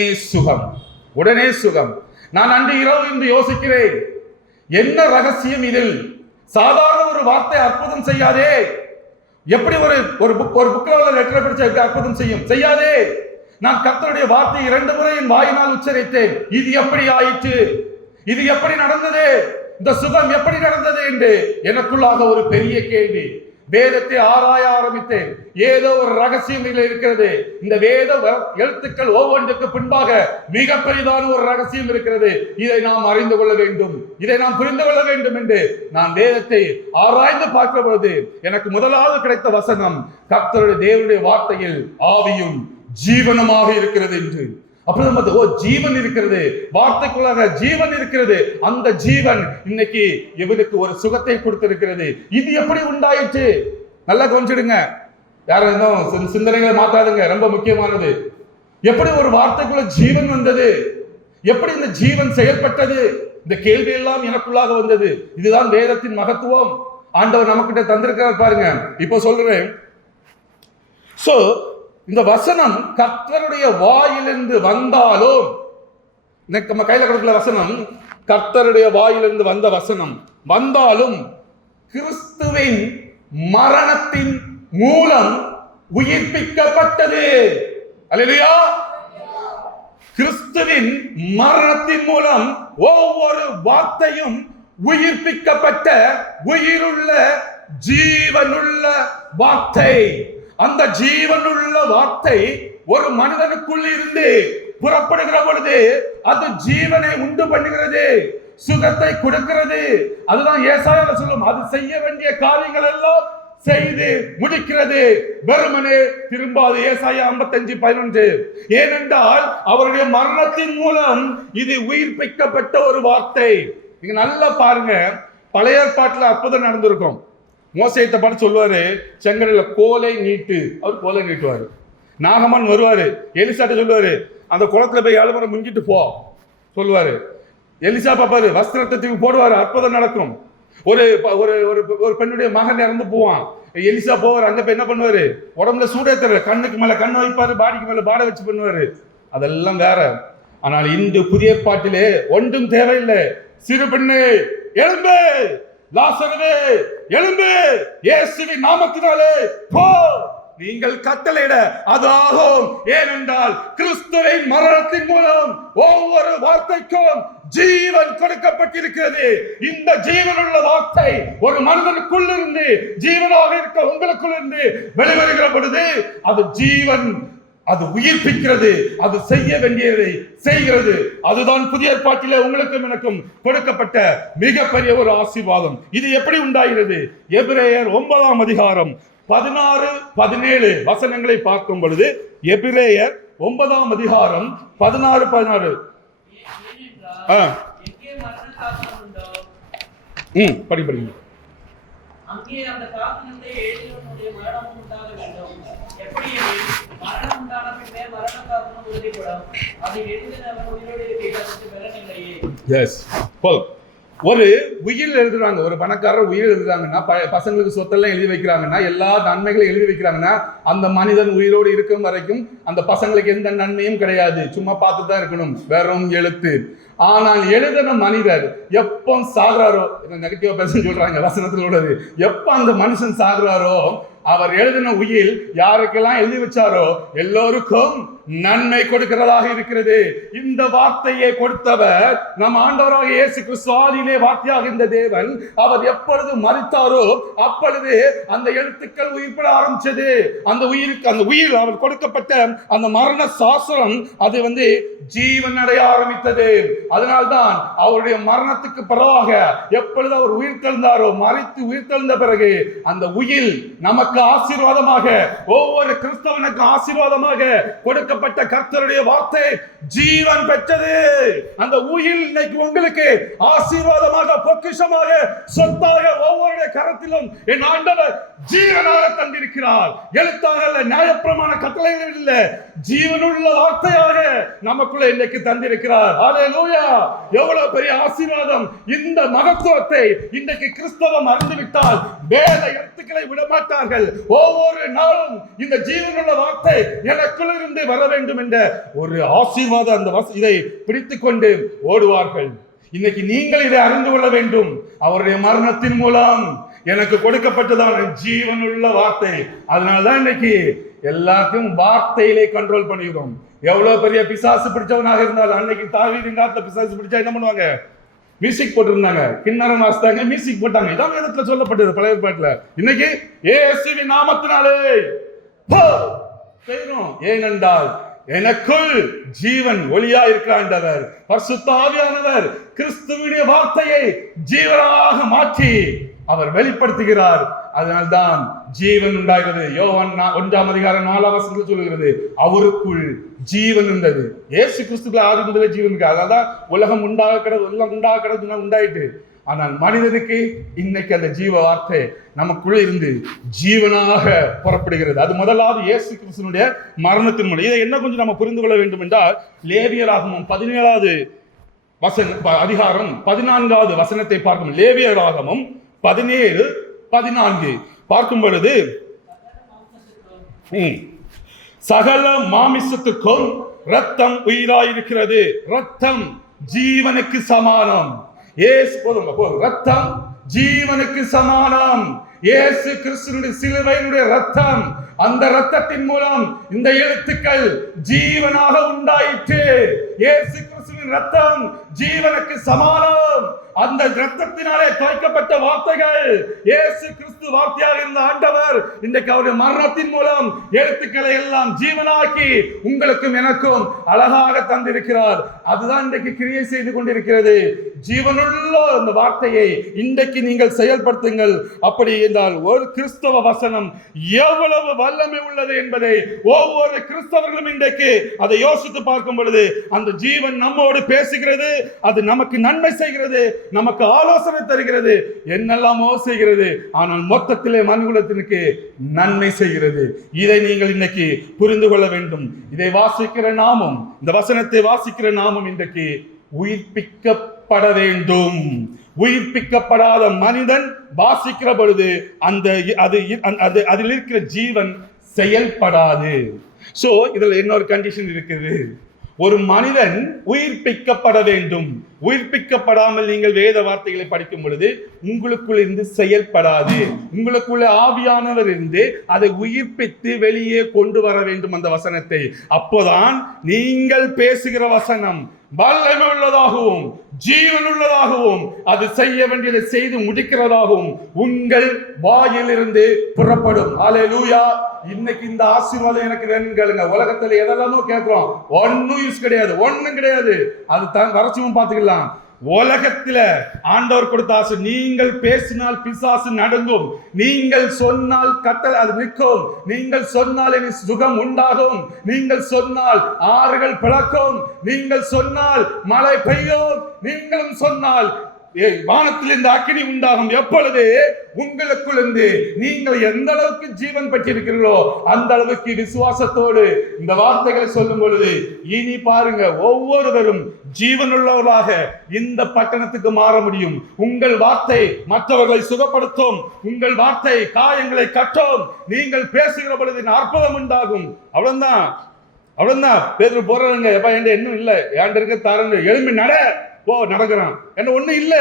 சுகம். நான் அன்று இரவு இன்று யோசிக்கிறேன், என்ன ரகசியம் இதில்? சாதாரண ஒரு வார்த்தை அற்புதம் செய்யாதே. எப்படி ஒரு புக்கில் லெட்டர் படிச்ச அற்புதம் செய்யாதே. நான் கர்த்தருடைய வார்த்தை 2 முறை என் வாயினால் உச்சரித்தேன். இது எப்படி ஆயிற்று? இது எப்படி நடந்தது? இந்த சுகம் எப்படி நடந்தது என்று எனக்குள்ளாக ஒரு பெரிய கேள்வி. வேதத்தை ஆராய ஆரம்பித்தேன். ஏதோ ஒரு ரகசியம் இதில் இருக்கிறது. இந்த வேத எழுத்துக்கள் ஒவ்வொன்றுக்கு பின்பாக மிக பெரிதான ஒரு ரகசியம் இருக்கிறது. இதை நாம் அறிந்து கொள்ள வேண்டும், இதை நாம் புரிந்து கொள்ள வேண்டும் என்று நான் வேதத்தை ஆராய்ந்து பார்க்கிற பொழுது எனக்கு முதலாவது கிடைத்த வசனம், கர்த்தருடைய தேவனுடைய வார்த்தையில் ஆவியும் ஜீவனமாக இருக்கிறது என்று. அப்புறம் ஜீவன் இருக்கிறது, வார்த்தைக்குள்ளாக ஜீவன் இருக்கிறது. அந்த ஜீவன் இன்னைக்கு இவனுக்கு ஒரு சுகத்தை கொடுத்திருக்கிறது. இது எப்படி உண்டாயிற்று? நல்லா கொஞ்சிடுங்க, யாரும் சிந்தனைகளை மாத்தாதுங்க, ரொம்ப முக்கியமானது. எப்படி ஒரு வார்த்தைக்குள்ள ஜீவன் வந்தது? எப்படி இந்த ஜீவன் செயல்பட்டது? இந்த கேள்வி எல்லாம் எனக்குள்ளாக வந்தது. இதுதான் வேதத்தின் மகத்துவம். ஆண்டவர் நமக்கிட்ட தந்திருக்கிறார் பாருங்க. இப்போ சொல்றேன். சோ இந்த வசனம் கர்த்தருடைய வாயிலிருந்து வந்தாலும், நம்ம கையில கொடுக்கல வசனம், கர்த்தருடைய வாயிலிருந்து வந்த வசனம் வந்தாலும் கிறிஸ்துவின் மரணத்தின் மூலம் உயிர்ப்பிக்கப்பட்டது. அல்லேலூயா. கிறிஸ்துவின் மரணத்தின் மூலம் ஒவ்வொரு வார்த்தையும் உயிர்ப்பிக்கப்பட்ட உயிருள்ள ஜீவனுள்ள வார்த்தை. அந்த ஜீவனுள்ள வார்த்தை ஒரு மனிதனுக்குள் இருந்து புறப்படுகிற பொழுது அது ஜீவனை உண்டு பண்ணுகிறது, சுகத்தை கொடுக்கிறது. அதுதான் ஏசாயால சொல்லும், அது செய்ய வேண்டிய காரியங்கள் எல்லாம் செய்து முடிக்கிறது, வெறுமனே திரும்பாது. ஏசாயா 55:11. ஏனென்றால் அவருடைய மரணத்தின் மூலம் இது உயிர்ப்பிக்கப்பட்ட ஒரு வார்த்தை. நீங்க நல்லா பாருங்க, பழைய ஏற்பாட்டில் அற்புதம் நடந்திருக்கும். மோசேத்தை பார்த்து சொல்லுவாரு, செங்கடல கோலை நீட்டு, அவர் கோலை நீட்டுவாரு. நாகமன் வருவாரு, எலிசாட்ட சொல்லுவாரு, அந்த குளத்துல போய் 7 முறை முங்கிட்டு போ சொல்லுவாரு. எலிசா பாப்பாரு, வஸ்திரத்தை தூக்கி போடுவாரு, அற்புதம் நடக்கும். ஒரு ஒரு பெண்ணுடைய மகன் இறந்து போவான், எலிசா போவார், அங்க போய் என்ன பண்ணுவாரு, உடம்புல சூடேத்தர, கண்ணுக்கு மேல கண்ணு வைப்பாரு, பாடிக்கு மேல பாட வச்சு பண்ணுவாரு. அதெல்லாம் வேற. ஆனால் இந்த புதிய பாட்டிலே ஒன்றும் தேவையில்லை. சிறு பெண்ணே எழும்பு, லாசருவே எழும்பு, இயேசுவின் நாமத்தினாலே போ, நீங்கள் கட்டளையிட அது ஆகும். ஏனென்றால் கிறிஸ்துவின் மரணத்தின் மூலம் ஒவ்வொரு வார்த்தைக்கும் ஜீவன் கொடுக்கப்பட்டிருக்கிறது. இந்த ஜீவனுள்ள வார்த்தை ஒரு மனிதனுக்குள் இருந்து, ஜீவனாக இருக்க உங்களுக்குள் இருந்து வெளிவருகிற பொழுது அது ஜீவன், அது உயிர்ப்பிக்கிறது, அது செய்ய வேண்டியதை செய்கிறது. அதுதான் புதிய ஏற்பாட்டிலே உங்களுக்கும் எனக்கும் கொடுக்கப்பட்ட மிகப்பெரிய ஒரு ஆசீர்வாதம். இது எப்படி உண்டாகிறது? எபிரேயர் 9ஆம் அதிகாரம் 16-17 வசனங்களை பார்க்கும் பொழுது, எபிரேயர் 9ஆம் அதிகாரம் 16-16 படிங்க. அங்கே அந்த சாசனத்தை எழுதியவனுடைய மரணம் உண்டாக வேண்டும். எப்படி மரணம் உண்டான பின்னே மரண சாசனம் உறுதிப்படும். அதை எழுதினவன் உயிரோடு இருக்கிறதற்கு பலன் இல்லையே. எஸ், ஒரு உயிர் எழுதுறாங்க, ஒரு பணக்காரர் உயிர் எழுதுறாங்கன்னா, பசங்களுக்கு சொத்தெல்லாம் எழுதி வைக்கிறாங்கன்னா, எல்லா நன்மைகளும் எழுதி வைக்கிறாங்கன்னா, அந்த மனிதன் உயிரோடு இருக்கும் வரைக்கும் அந்த பசங்களுக்கு எந்த நன்மையும் கிடையாது, சும்மா பார்த்து தான் இருக்கணும், வெறும் எழுத்து. ஆனால் எழுதின மனிதர் எப்போ சாகுறாரோ, நெகட்டிவா பேச சொல்றாங்க வசனத்தில் உள்ளது, எப்ப அந்த மனுஷன் சாகுறாரோ அவர் எழுதின உயில் யாருக்கெல்லாம் எழுதி வச்சாரோ எல்லோருக்கும் நன்மை கொடுக்கிறதாக இருக்கிறது. இந்த வார்த்தையை கொடுத்தவர் நம் ஆண்டவராக இயேசு கிறிஸ்து ஆதியிலே வார்த்தையாக இந்த தேவன். அவர் எப்பொழுது மரித்தாரோ அப்பொழுது அந்த எழுத்துக்கள் உயிர்ப்பட ஆரம்பிச்சது. அந்த உயிர் அவர் கொடுக்கப்பட்ட அந்த மரண சாஸ்திரம் அது ஜீவன் அடைய ஆரம்பித்தது. அதனால்தான் அவருடைய மரணத்துக்கு பிறகாக எப்பொழுது அவர் உயிர் தெழுந்தாரோ, மரித்து உயிர் தெழுந்த பிறகு அந்த உயில் நமக்கு ஆசீர்வாதமாக, ஒவ்வொரு கிறிஸ்தவனுக்கு ஆசீர்வாதமாக கொடுக்கப்பட்ட கர்த்தருடைய வார்த்தை ஜீவன் பெற்றது. அந்த உயில் இன்னைக்கு உங்களுக்கு ஆசீர்வாதமாக, பொக்கிஷமாக, சொத்தாக ஒவ்வொரு கரத்திலும் என் ஆண்டவர் ஜீவனாக தந்திருக்கிறார். எழுத்தாக அல்ல, நியாயப்பிரமாண கட்டளைகள் இல்ல, ஜீவனுள்ள வார்த்தையாக நமக்குள்ள இன்னைக்கு தந்திருக்கிறார். ஹல்லேலூயா! எவ்வளவு பெரிய ஆசீர்வாதம்! இந்த மகத்துவத்தை இன்றைக்கு கிறிஸ்தவம் அறிந்துவிட்டால் வேத எழுத்துக்களை விடமாட்டார்கள். ஒவ்வொரு நாளும் இந்த ஜீவனுள்ள வார்த்தை எனக்குள்ள இருந்து வர வேண்டும் என்ற ஒரு ஆசீர்வாதம் அந்த இதை பிடித்துக் கொண்டு ஓடுவார்கள். இன்னைக்கு நீங்கள் இதை அறிந்து கொள்ள வேண்டும். அவருடைய மரணத்தின் மூலம் எனக்கு கொடுக்கப்பட்டதான ஜீவனுள்ள வார்த்தை. அதனாலதான் இன்னைக்கு எல்லாத்தையும் வார்த்தையிலே கண்ட்ரோல் பண்ணிக்கிறோம். எவ்வளவு பெரிய பிசாசு பிடிச்சவனாக இருந்தாலும் அன்னைக்கு தாவீதின் காலத்துல பிசாசு பிடிச்சா என்ன பண்ணுவாங்க? மியூசிக் போட்டிருந்தாங்க, கிண்ணறம் வாசித்தாங்க, மியூசிக் போட்டாங்க. இதான் வேதத்துல சொல்லப்பட்டது பழைய ஏற்பாட்டுல. இன்னைக்கு இயேசுவின் நாமத்தினாலே ஏனென்றால் எனக்குள் ஜீவன் ஒளியா இருக்கிறாண்டவர் பரிசுத்த ஆவியானவர் கிறிஸ்துவினுடைய வார்த்தையை ஜீவனாக மாற்றி அவர் வெளிப்படுத்துகிறார். அதனால்தான் ஜீவன் உண்டாகிறது. யோவான் 1:4 சொல்லுகிறது, அவருக்குள் ஜீவன் இருந்தது. இயேசு கிறிஸ்துக்குள்ள ஆதி முதலே ஜீவன் இருக்கு. அதான் உலகம் உண்டாகிறது உண்டாயிட்டு. ஆனால் மனிதனுக்கு இன்னைக்கு அந்த ஜீவ வார்த்தை நமக்குள்ள இருந்து ஜீவனாக புறப்படுகிறது. அது முதலாவது இயேசு கிறிஸ்துவினுடைய மரணத்தின் மூலம். இதை என்ன கொஞ்சம் நம்ம புரிந்து கொள்ள வேண்டும் என்றால், லேவியராகமம் 17வது அதிகாரம் 14வது வசனத்தை பார்க்கும். லேவியராகமம் 17:14 பார்க்கும் பொழுது, சகல மாமிசத்துக்கும் ரத்தம் உயிராயிருக்கிறது, ரத்தம் ஜீவனுக்கு சமானம். ரத்தம் ஜீவனுக்கு சமானம். இயேசு கிறிஸ்துவினுடைய சிலுவையினுடைய ரத்தம், அந்த ரத்தத்தின் மூலம் இந்த எழுத்துக்கள் ஜீவனாக உண்டாயிற்று. இயேசு கிறிஸ்துவின் ரத்தம் ஜீவனுக்கு சமானம். அந்த ரத்தத்தினாலே துவைக்கப்பட்ட வார்த்தைகள் இயேசு கிறிஸ்து வார்த்தையாக இருந்த ஆண்டவர் இன்றைக்கு அவருடைய மரணத்தின் மூலம் எழுத்துக்களை எல்லாம் ஜீவனாக்கி உங்களுக்கும் எனக்கும் அழகாக தந்திருக்கிறார். அதுதான் இன்றைக்கு கிரியை செய்து கொண்டிருக்கிறது. ஜீவனுள்ள அந்த வார்த்தையை இன்றைக்கு நீங்கள் செயல்படுத்துங்கள். அப்படி என்றால் ஒரு கிறிஸ்தவ வசனம் எவ்வளவு வல்லமை உள்ளது என்பதை ஒவ்வொரு கிறிஸ்தவர்களும் இன்றைக்கு அதை யோசித்து பார்க்கும் பொழுது, அந்த ஜீவன் நம்மோடு பேசுகிறது, அது நமக்கு நன்மை செய்கிறது, நமக்கு ஆலோசனை தருகிறது, என்னெல்லாமோ செய்கிறது. ஆனால் மொத்தத்திலே மனுகுலத்திற்கு நன்மை செய்கிறது. இதை நீங்கள் இன்னைக்கு புரிந்து கொள்ள வேண்டும். இதை வாசிக்கிற நாமும், இந்த வசனத்தை வாசிக்கிற நாமும் இன்றைக்கு உயிர்ப்பிக்கப்பட வேண்டும். உயிர்ப்பிக்கப்படாத மனிதன் வாசிக்கிற பொழுது அதில் இருக்கிற ஜீவன் செயல்படாது. சோ இதுல இன்னொரு கண்டிஷன் இருக்குது. ஒரு மனிதன் உயிர்ப்பிக்கப்பட வேண்டும். உயிர்ப்பிக்கப்படாமல் நீங்கள் வேத வார்த்தைகளை படிக்கும் பொழுது உங்களுக்குள் இருந்து செயல்படாது. உங்களுக்குள்ள ஆவியானவர் இருந்து அதை உயிர்ப்பித்து வெளியே கொண்டு வர வேண்டும் அந்த வசனத்தை. அப்போதான் நீங்கள் பேசுகிற வசனம் வல்லமை உள்ளதாகவும் ஜீவன் உள்ளதாகவும் அது செய்ய வேண்டியதை செய்து முடிக்கிறதாகவும் உங்கள் வாயிலிருந்து புறப்படும். ஹல்லேலூயா! இன்னைக்கு இந்த ஆசீர்வாதம் எனக்கு வேணும் கேளுங்க. உலகத்துல எதெல்லாமோ கேட்கிறோம், ஒன்னும் யூஸ் கிடையாது, ஒன்னும் கிடையாது. அது தான் வரைச்சும் பார்த்துக்கலாம். உலகத்துல ஆண்டவர் கொடுத்த ஆசை, நீங்கள் பேசினால் பிசாசு நடுங்கும், நீங்கள் சொன்னால் கட்டளை அது நிற்கும், நீங்கள் சொன்னால் இனி சுகம் உண்டாகும், நீங்கள் சொன்னால் ஆறுகள் பிளக்கும், நீங்கள் சொன்னால் மழை பெய்யும், நீங்களும் சொன்னால் வானத்தில் இந்த அக்கினி உண்டாகும். எப்பொழுது உங்களுக்குள் இருந்து நீங்கள் எந்த அளவுக்கு ஜீவன் பெற்றிருக்கிறீர்களோ அந்த அளவுக்கு விசுவாசத்தோடு இந்த வார்த்தைகளை சொல்லும் பொழுது இனி பாருங்க, ஒவ்வொருவரும் ஜீவனுள்ளவர்களாக இந்த பட்டணத்துக்கு மாற முடியும். உங்கள் வார்த்தை மற்றவர்களை சுகப்படுத்தும், உங்கள் வார்த்தை காயங்களை கட்டும். நீங்கள் பேசுகிற பொழுது அற்புதம் உண்டாகும். அவ்வளவுதான். பேதுரு போறாங்க, எப்பா என்கிட்ட இன்னும் இல்லை, என்கிட்ட இருக்க தாரங்க, எழும்பி நட. நடக்கிறான், என்ன ஒண்ணு இல்ல.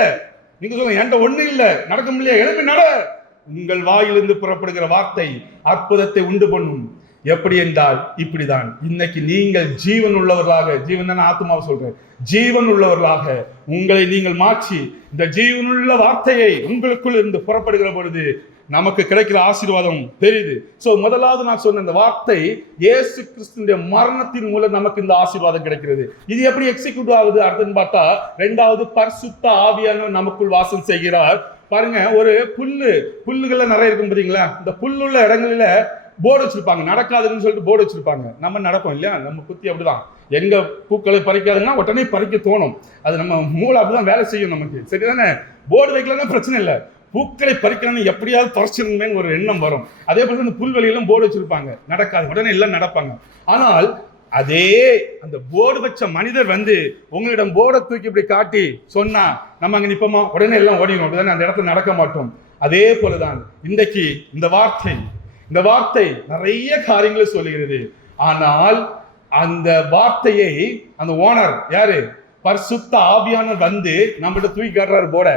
நீங்க சொல்லுங்க, என்கிட்ட ஒண்ணு இல்ல, நடக்க முடியல, எழுப்பி நட. உங்கள் வாயிலிருந்து புறப்படுகிற வார்த்தை அற்புதத்தை உண்டு பண்ணும். எப்படி என்றால் இப்படிதான் இன்னைக்கு நீங்கள் ஜீவன் உள்ளவர்களாக, ஜீவன் தானே ஆத்மாவை சொல்றேன், ஜீவன் உள்ளவர்களாக உங்களை நீங்கள் மாற்றி இந்த ஜீவனுள்ள வார்த்தையை உங்களுக்குள் இருந்து புறப்படுகிற பொழுது நமக்கு கிடைக்கிற ஆசீர்வாதம் பெரிது. சோ முதலாவது நான் சொன்ன இந்த வார்த்தை இயேசு கிறிஸ்துவின் மரணத்தின் மூலம் நமக்கு இந்த ஆசீர்வாதம் கிடைக்கிறது. இது எப்படி எக்ஸிக்யூட் ஆகுது அடுத்துன்னு பார்த்தா, இரண்டாவது பரிசுத்த ஆவியானவர் நமக்குள் வாசம் செய்கிறார். பாருங்க, ஒரு புல்லுகள்ல நிறைய இருக்கும் பாத்தீங்களா, இந்த புல்லுள்ள இடங்களில போர்டு வச்சிருப்பாங்க, நடக்காதுன்னு சொல்லிட்டு போர்டு வச்சிருப்பாங்க. நம்ம நடப்போம் இல்லையா, நம்ம புத்தி அப்படிதான், எங்க பூக்களை பறிக்காதுன்னா உடனே பறிக்க தோணும். அது நம்ம மூளை அப்படிதான் வேலை செய்யும் நமக்கு, சரிதானே? போர்டு வைக்கலன்னா பிரச்சனை இல்லை, பூக்களை பறிக்கணும்னு எப்படியாவது பறிச்சிருந்தேன்னு ஒரு எண்ணம் வரும். அதே போல இந்த புல்வெளியெல்லாம் போர்டு வச்சிருப்பாங்க, நடக்காது, உடனே எல்லாம் நடப்பாங்க. ஆனால் அதே அந்த போர்டு வச்ச மனிதர் வந்து உங்களிடம் போர்டை தூக்கி இப்படி காட்டி சொன்னா நம்ம அங்க நிப்போமா? உடனே எல்லாம் ஓடிடும், அப்படிதானே? அந்த இடத்துல நடக்க மாட்டோம். அதே போலதான் இன்றைக்கு இந்த வார்த்தை நிறைய காரியங்களை சொல்லுகிறது. ஆனால் அந்த வார்த்தையை அந்த ஓனர் யாரு? பரிசுத்த ஆவியானவர் வந்து நம்மகிட்ட தூக்கி காட்டுறாரு போட.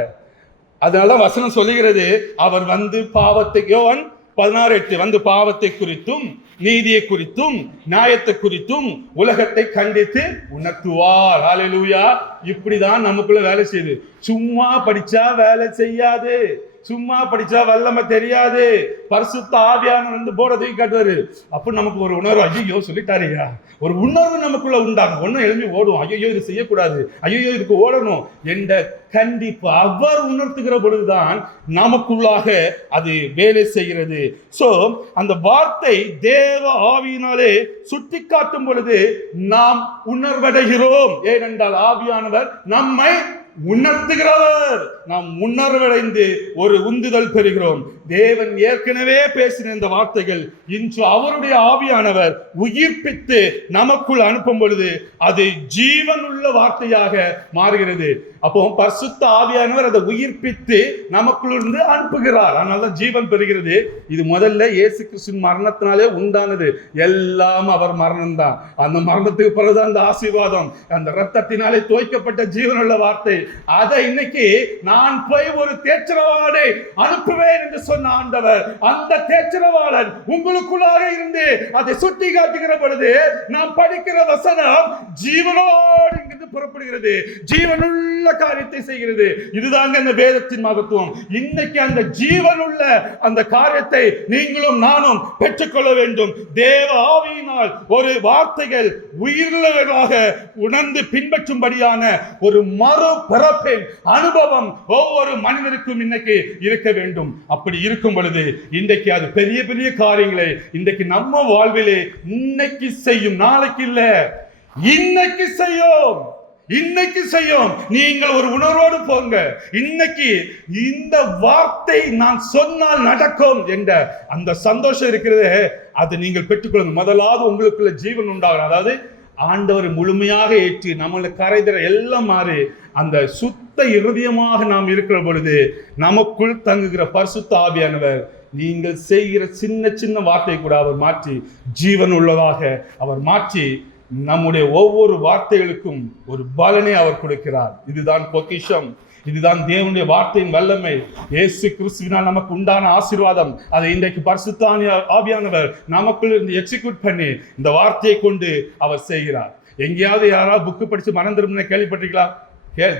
அதனால வசனம் சொல்லுகிறது, அவர் வந்து பாவத்தை, யோவான் 16:8 வந்து பாவத்தை குறித்தும் நீதியை குறித்தும் நியாயத்தை குறித்தும் உலகத்தை கண்டித்து உணர்த்துவார். ஹல்லேலூயா. இப்படிதான் நமக்குள்ள வேலை செய்யுது. சும்மா படிச்சா வேலை செய்யாது, சும்மா படிச்சா வல்லமை தெரியாது. பரிசுத்த ஆவியானவர் வந்து போர்டை தூக்கி காட்டுவாரு. அப்ப நமக்கு ஒரு உணர்வு, ஐயோ சொல்லிட்டாரியா, ஒரு உணர்வு நமக்குள்ள உண்டாகும். ஒன்னும் எழுப்பி ஓடும், ஐயோ இது செய்யக்கூடாது, ஐயோ இதுக்கு ஓடணும் என்ற கண்டிப்பு அவர் உணர்த்துகிற பொழுதுதான் நமக்குள்ளாக அது வேலை செய்கிறது. சோ அந்த வார்த்தை தேவ ஆவியினாலே சுட்டி காட்டும் பொழுது நாம் உணர்வடைகிறோம். ஏனென்றால் ஆவியானவர் நம்மை உணர்த்துகிறவர். நாம் உணர்வடைந்து ஒரு உந்துதல் பெறுகிறோம். தேவன் ஏற்கனவே பேசின இந்த வார்த்தைகள் இன்று அவருடைய ஆவியானவர் உயிர்ப்பித்து நமக்குள் அனுப்பும் பொழுது அது ஜீவன் உள்ள வார்த்தையாக மாறுகிறது. அப்போ பரிசுத்த ஆவியானவர் அதை உயிர்ப்பித்து நமக்குள் இருந்து அனுப்புகிறார். அதனால ஜீவன் பெறுகிறது. இது முதல்ல இயேசு கிறிஸ்துவின் மரணத்தினாலே உண்டானது. எல்லாம் அவர் மரணம் தான். அந்த மரணத்துக்கு பிறகுதான் அந்த ஆசீர்வாதம், அந்த இரத்தத்தினாலே தோய்க்கப்பட்ட ஜீவனுள்ள வார்த்தை. அதை இன்னைக்கு நான் போய் ஒரு தேற்றரவாளனை அனுப்புவேன் என்று சொன்ன ஆண்டவர், அந்த தேற்றரவாளன் உங்களுக்குள்ளாக இருந்து அதை சுட்டி காட்டுகிற பொழுது நாம் படிக்கிற வசனம் ஜீவனோடு இங்கிருந்து புறப்படுகிறது, ஜீவனுள்ள காரியத்தை செய்கிறது. இதுதாங்க இந்த வேதத்தின் மகத்துவம். இன்னைக்கு அந்த ஜீவனுள்ள அந்த காரியத்தை நீங்களும் நானும் பெற்றுக்கொள்ள வேண்டும். தேவ ஆவியினால் ஒரு வார்த்தைகள் உயிருள்ளவர்களாக உணர்ந்து பின்பற்றும்படியான ஒரு மறு பிறப்பின் அனுபவம் ஒவ்வொரு மனிதனுக்கும் இன்னைக்கு இருக்க வேண்டும். அப்படி இருக்கும் பொழுது இன்றைக்கு அது பெரிய பெரிய காரியங்களை இன்றைக்கு நம்ம வாழ்விலே இன்னைக்கு செய்யும், நாளைக்கு இல்ல, இன்னைக்கு செய்யும், இன்னைக்கு செய்யும். நீங்கள் ஒரு உணர்வோடு போங்க. இன்னைக்கு இந்த வார்த்தை நான் சொன்னால் நடக்கும் என்ற அந்த சந்தோஷம் இருக்கிறது, அதை நீங்கள் பெற்றுக்கொள்ளுங்க. முதலாவது உங்களுக்குள்ள ஜீவன் உண்டாகும். அதாவது ஆண்டவரை முழுமையாக ஏற்றி நம்மளை கரைதர எல்லாம் மாறி அந்த சுத்த இருதயமாக நாம் இருக்கிற பொழுது நமக்குள் தங்குகிற பரிசுத்த ஆவியானவர் நீங்கள் செய்கிற சின்ன சின்ன வார்த்தை கூட அவர் மாற்றி ஜீவன் உள்ளதாக அவர் மாற்றி நம்முடைய ஒவ்வொரு வார்த்தைகளுக்கும் ஒரு பலனை அவர் கொடுக்கிறார். இதுதான் பொக்கிஷம், இதுதான் தேவனுடைய வார்த்தையின் வல்லமை. இயேசு கிறிஸ்துவினால் நமக்கு உண்டான ஆசீர்வாதம். அதை இன்றைக்கு பரிசுத்த ஆவியானவர் நமக்குள் இருந்து எக்ஸிக்யூட் பண்ணி இந்த வார்த்தையை கொண்டு அவர் செய்கிறார். எங்கேயாவது யாராவது புக்கு படிச்சு மறந்துடும் கேள்விப்பட்டிருக்கலாம்?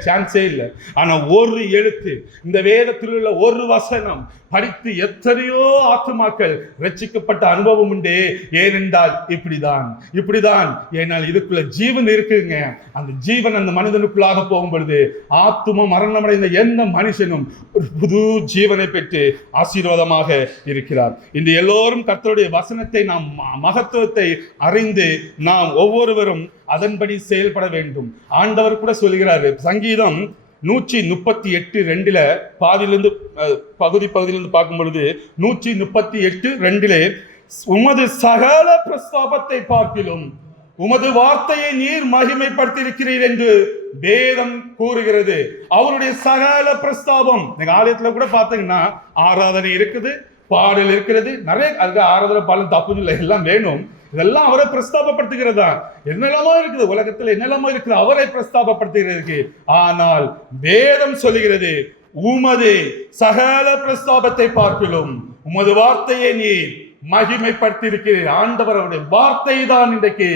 சான்ஸே இல்லை. ஆனா ஒரு எழுத்து, இந்த வேதத்தில் உள்ள ஒரு வசனம் படித்து எத்தனையோ ஆத்துமாக்கள் ரட்சிக்கப்பட்ட அனுபவம் உண்டு. ஏனென்றால் இப்படிதான் ஏனால் இதுக்குள்ள ஜீவன் இருக்குங்க. அந்த ஜீவன் அந்த மனிதனுக்குள்ளாக போகும் பொழுது ஆத்தும மரணமடைந்த எந்த மனுஷனும் ஒரு புது ஜீவனை பெற்று ஆசீர்வாதமாக இருக்கிறார். இந்த எல்லோரும் கர்த்தருடைய வசனத்தை நாம் மகத்துவத்தை அறிந்து நாம் ஒவ்வொருவரும் அதன்படி செயல்பட வேண்டும். ஆண்டவர் கூட சொல்கிறார், சங்கீதம் 138:2 பாதியிலிருந்து பகுதியிலிருந்து பார்க்கும் பொழுது 138:2 உமது சகல பிரஸ்தாபத்தை பார்க்கிலும் உமது வார்த்தையை நீர் மகிமைப்படுத்தியிருக்கிறீர் என்று வேதம் கூறுகிறது. அவருடைய சகல பிரஸ்தாபம், நீங்க ஆலயத்துல கூட பார்த்தீங்கன்னா ஆராதனை இருக்குது, பாடல் இருக்கிறது, நிறைய அதுக்கு ஆராதனை பாடல் தப்பு இல்லை, எல்லாம் வேணும். இதெல்லாம் அவரை பிரஸ்தாபப்படுத்துகிறதா? என்னெல்லாமோ இருக்குது உலகத்துல, என்னெல்லாமோ இருக்குது அவரை பிரஸ்தாபப்படுத்துகிறதுக்கு. ஆனால் வேதம் சொல்லுகிறது உமது சகல பிரஸ்தாபத்தை பார்க்கிலும் உமது வார்த்தையை நீர் மகிமைப்படுத்தியிருக்கிறீர். ஆண்டவர் அவருடைய வார்த்தை தான் இன்றைக்கு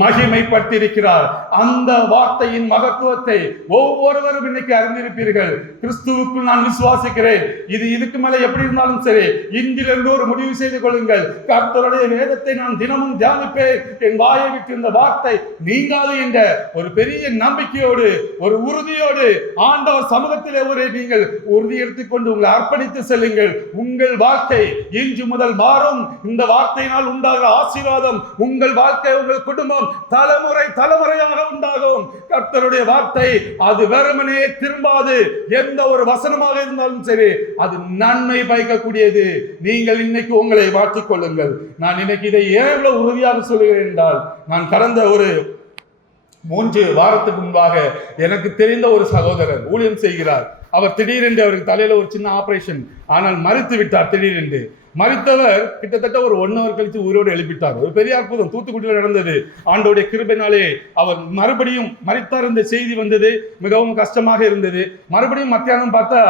மகிமைப்படுத்தியிருக்கிறார். அந்த வார்த்தையின் மகத்துவத்தை ஒவ்வொருவரும் இன்னைக்கு அறிந்திருப்பீர்கள். கிறிஸ்துவுக்குள் நான் விசுவாசிக்கிறேன். இது இதுக்கு மேல எப்படி இருந்தாலும் சரி, இன்றிலிருந்து ஒரு முடிவு செய்து கொள்ளுங்கள். கர்த்தருடைய வேதத்தை நான் தினமும் தியானிப்பேன். என் வாயை விட்டு இந்த வார்த்தை நீங்காது என்ற ஒரு பெரிய நம்பிக்கையோடு, ஒரு உறுதியோடு ஆண்டவர் சமூகத்திலே ஒரு நீங்கள் உறுதி எடுத்துக்கொண்டு உங்களை அர்ப்பணித்து செல்லுங்கள். உங்கள் வாழ்க்கை இன்று முதல் மாறும். இந்த வார்த்தையினால் உண்டாகிற ஆசீர்வாதம் உங்கள் வாழ்க்கை, உங்கள் குடும்பம் தலைமுறை தலைமுறையாக உண்டாகும். கர்த்தருடைய வார்த்தை அது வெறுமனே திரும்பாது. எந்த ஒரு வசனமாக இருந்தாலும் சரி, அது நன்மை பயக்கக்கூடியது. நீங்கள் இன்னைக்கு உங்களை மாற்றிக் கொள்ளுங்கள். நான் இன்னைக்கு இதை எவ்வளவு உறுதியாக சொல்லுகிறேன் என்றால், நான் கடந்த ஒரு 3 வாரத்துக்கு முன்பாக எனக்கு தெரிந்த ஒரு சகோதரர் ஊழியம் செய்கிறார். அவர் திடீரென்று அவருக்கு தலையில ஒரு சின்ன ஆபரேஷன், ஆனால் மறித்து விட்டார். திடீரென்று மறித்தவர் கிட்டத்தட்ட ஒரு 1 hour கழித்து உயிரோடு எழுப்பிட்டார். ஒரு பெரிய அற்புதம் தூத்துக்குடியில் நடந்தது. ஆண்டவருடைய கிருபையினாலே அவர் மறுபடியும் மறித்தார். இந்த செய்தி வந்தது, மிகவும் கஷ்டமாக இருந்தது. மறுபடியும் மத்தியானம் பார்த்தா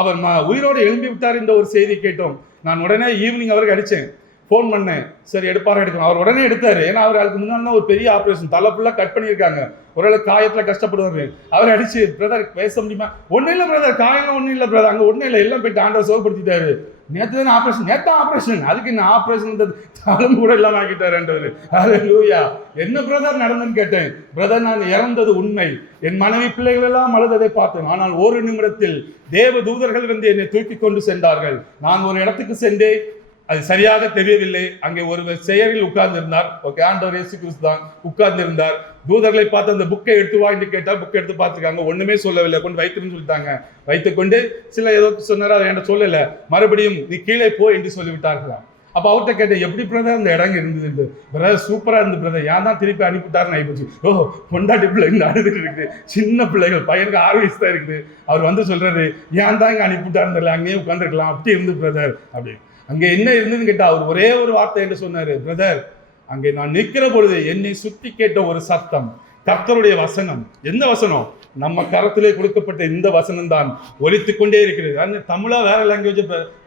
அவர் உயிரோடு எழும்பி விட்டார் என்ற ஒரு செய்தி கேட்டோம். நான் உடனே ஈவினிங் அவருக்கு அடித்தேன், ஃபோன் பண்ணேன். சரி எடுப்பாரு, எடுக்கணும். அவர் உடனே எடுத்தாரு. ஏன்னா அவர் அதுக்கு முன்னாடி ஒரு பெரிய ஆப்ரேஷன், தலை ஃபுல்லாக கட் பண்ணியிருக்காங்க. ஒரு காயத்தில் கஷ்டப்படுவார். அவர் அடிச்சு, பிரதர் பேச முடியுமா? ஒன்றும் இல்லை பிரதர், காயம் ஒன்றும் இல்லை பிரதர், அங்கே ஒன்றும் இல்லை, எல்லாம் போயிட்டு ஆண்டவர் சுகப்படுத்திட்டாரு. நேற்று தானே ஆப்ரேஷன், ஆப்ரேஷன், அதுக்கு என்ன ஆப்ரேஷன், தளம் கூட எல்லாம் ஆக்கிட்டாருன்றது. ஹல்லேலூயா. என்ன பிரதர் நடந்துன்னு கேட்டேன். பிரதர், நான் இறந்தது உண்மை, என் மனைவி பிள்ளைகள் எல்லாம் அழுததை பார்த்தேன். ஆனால் ஒரு நிமிடத்தில் தேவ தூதர்கள் வந்து என்னை தூக்கி கொண்டு சென்றார்கள். நான் ஒரு இடத்துக்கு சென்றேன், அது சரியாக தெரியவில்லை. அங்கே ஒரு செயலில் உட்கார்ந்து இருந்தார். ஓகே, ஆண்டவர் இயேசு கிறிஸ்து தான் உட்கார்ந்து இருந்தார். தூதர்களை பார்த்து அந்த புக்கை எடுத்து வா என்று கேட்டால் புக்கை எடுத்து பார்த்துருக்காங்க. ஒண்ணுமே சொல்லவில்லை, கொண்டு வைத்துன்னு சொல்லிட்டாங்க. வைத்துக்கொண்டு சில ஏதோ சொன்னார், அதை என்ன சொல்லல. மறுபடியும் நீ கீழே போ என்று சொல்லிவிட்டார்களாம். அப்போ அவர்கிட்ட கேட்டேன், எப்படி பிரதர் அந்த இடம் இருந்தது? பிரதர் சூப்பரா இருந்து பிரதர், ஏன் தான் திருப்பி அனுப்பிவிட்டாருன்னு ஆயிப்போச்சு. ஓ, பொண்டாட்டி பிள்ளைங்க அழுதுட்டு இருக்குது, சின்ன பிள்ளைகள், பையனுக்கு 6 வயசு தான் இருக்குது. அவர் வந்து சொல்றாரு, ஏன் தான் இங்கே அனுப்பிவிட்டாருன்னு அங்கேயே உட்காந்துருக்கலாம், அப்படி இருந்து பிரதர் அப்படி. அங்கே என்ன இருந்ததுன்னு கேட்டா அவர் ஒரே ஒரு வார்த்தை என்று சொன்னாரு, பிரதர், அங்கே நான் நிற்கிற பொழுது என்னை சுற்றி கேட்ட ஒரு சத்தம், கர்த்தருடைய வசனம். எந்த வசனம்? நம்ம கரத்திலே கொடுக்கப்பட்ட இந்த வசனம் தான் ஒலித்து கொண்டே இருக்கிறது. தமிழா வேற லாங்குவேஜ்,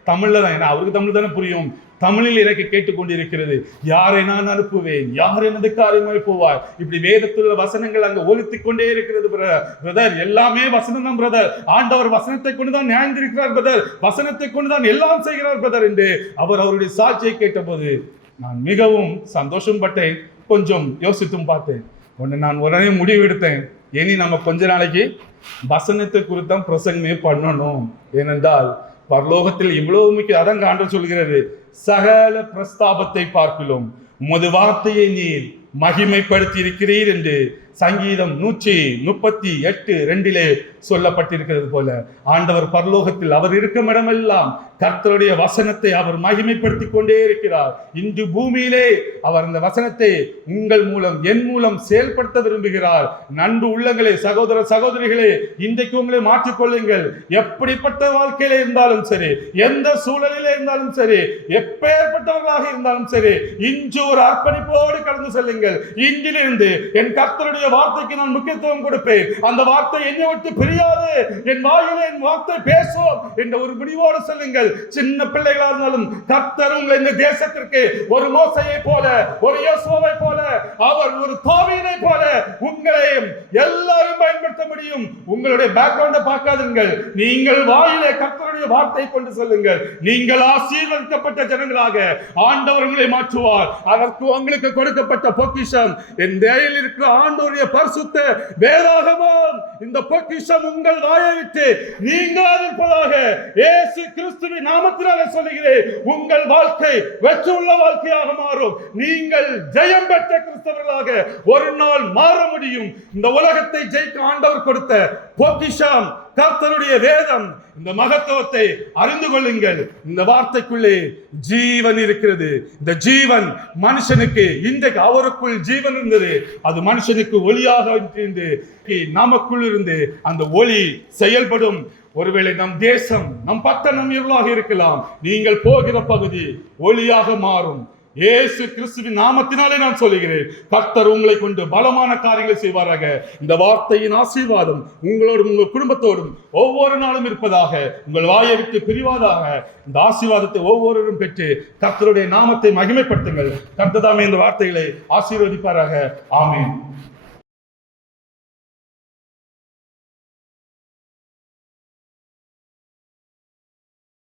தமிழ்ல தான், ஏன்னா அவருக்கு தமிழ் தானே புரியும். தமிழில் எனக்கு கேட்டுக்கொண்டிருக்கிறது, யாரை நான் அனுப்புவேன், யார் எனது காரியமாய் போவார். இப்படி வேதத்துள்ள வசனங்கள் அங்க ஒலித்து கொண்டே இருக்கிறது பிரதர். எல்லாமே வசனம் தான் பிரதர். ஆண்டவர் வசனத்தை கொண்டுதான் நியாயந்திருக்கிறார் பிரதர், வசனத்தை கொண்டுதான் எல்லாம் செய்கிறார் பிரதர் என்று அவர் அவருடைய சாட்சியை கேட்டபோது நான் மிகவும் சந்தோஷம் பட்டேன். கொஞ்சம் யோசித்தும் பார்த்தேன். நான் உடனே முடிவு எடுத்தேன், இனி நம்ம கொஞ்ச நாளைக்கு வசனத்தை குறித்தான் பிரசங்கமே பண்ணணும். ஏனென்றால் பரலோகத்தில் இவ்வளவு முக்கியம். அதான் ஆண்டவர் சொல்கிறது, சகல பிரஸ்தாபத்தை பார்க்கிலும் உமது வார்த்தையை நீர் மகிமைப்படுத்தி இருக்கிறீர் என்று சங்கீதம் 138:2 சொல்லப்பட்டிருக்கிறது போல, ஆண்டவர் பரலோகத்தில் அவர் இருக்கும் இடமெல்லாம் கர்த்தருடைய வசனத்தை அவர் மகிமைப்படுத்தி கொண்டே இருக்கிறார். இன்று பூமியிலே அவர் அந்த வசனத்தை உங்கள் மூலம், என் மூலம் செயல்படுத்த விரும்புகிறார். நன்கு உள்ளங்களே, சகோதர சகோதரிகளே, இன்றைக்கு உங்களை மாற்றிக்கொள்ளுங்கள். எப்படிப்பட்ட வாழ்க்கையில இருந்தாலும் சரி, எந்த சூழலிலே இருந்தாலும் சரி, எப்பேற்பட்டவர்களாக இருந்தாலும் சரி, இன்று ஒரு அர்ப்பணிப்போடு கடந்து செல்லுங்கள். இன்றிலிருந்து என் கர்த்தருடைய வார்த்தைக்கு நான் முக்கியத்துவம் கொடுப்பேன். அந்த வார்த்தை என்னை விட்டு பிரியாது, என் வாயிலே என் வார்த்தை பேசும் என்ற ஒரு முடிவோடு செல்லுங்கள். சின்ன பிள்ளைகளாக இருந்தாலும் கர்த்தர் உங்களை இந்த தேசத்திற்கு ஒரு மோசையை போல, ஒரு யோசுவாவை போல, அவர் ஒரு தாவீதை போல உங்களையும் எல்லாரும் பயன்படுத்த முடியும். உங்களுடைய பேக்ரவுண்டை பார்க்காதீர்கள். நீங்கள் வாயிலே கர்த்தருடைய வார்த்தை கொண்டு செல்லுங்கள். நீங்கள் ஆசீர்வதிக்கப்பட்ட ஜனங்களாக ஆண்டவர் உங்களை மாற்றுவார். அதற்கு உங்களுக்கு கொடுக்கப்பட்ட பொக்கிஷம் என் தேயில் இருக்கிற ஆண்டவருடைய பரிசுத்த வேதாகமம். இந்த பொக்கிஷம் உங்கள் வாயை விட்டு நீங்காதிருப்பதாக இயேசு கிறிஸ்துவின் நாமத்தினாலே சொல்லுகிறேன். உங்கள் வாழ்க்கை வெற்றியுள்ள வாழ்க்கையாக மாறும். நீங்கள் ஜெயம் பெற்ற கிறிஸ்தவர்களாக ஒரு நாள் மாற முடியும். இந்த உலகத்தை ஜெயிக்க ஆண்டவர் கொடுத்த பொக்கிஷம் கர்த்தருடைய வேதம். இந்த மகத்துவத்தை அறிந்து கொள்ளுங்கள். இந்த வார்த்தைக்குள்ளே ஜீவன் இருக்கிறது. இந்த ஜீவன் மனுஷனுக்கு, இன்றைக்கு அவருக்குள் ஜீவன் இருந்தது, அது மனுஷனுக்கு ஒளியாக இருந்து நமக்குள் இருந்து அந்த ஒளி செயல்படும். ஒருவேளை நம் தேசம், நம் பட்டணம் இருளாக இருக்கலாம், நீங்கள் போகிற பகுதி ஒளியாக மாறும். இயேசு கிறிஸ்துவின் நாமத்தினாலே நான் சொல்லுகிறேன், கர்த்தர் உங்களை கொண்டு பலமான காரியங்களை செய்வாராக. இந்த வார்த்தையின் ஆசீர்வாதம் உங்களோடும் உங்கள் குடும்பத்தோடும் ஒவ்வொரு நாளும் இருப்பதாக. உங்கள் வாயை விட்டு பிரிவாதாக. இந்த ஆசீர்வாதத்தை ஒவ்வொருவரும் பெற்று கர்த்தருடைய நாமத்தை மகிமைப்படுத்துங்கள். கர்த்தர் தாமே இந்த வார்த்தைகளை ஆசீர்வதிப்பாராக. ஆமென்.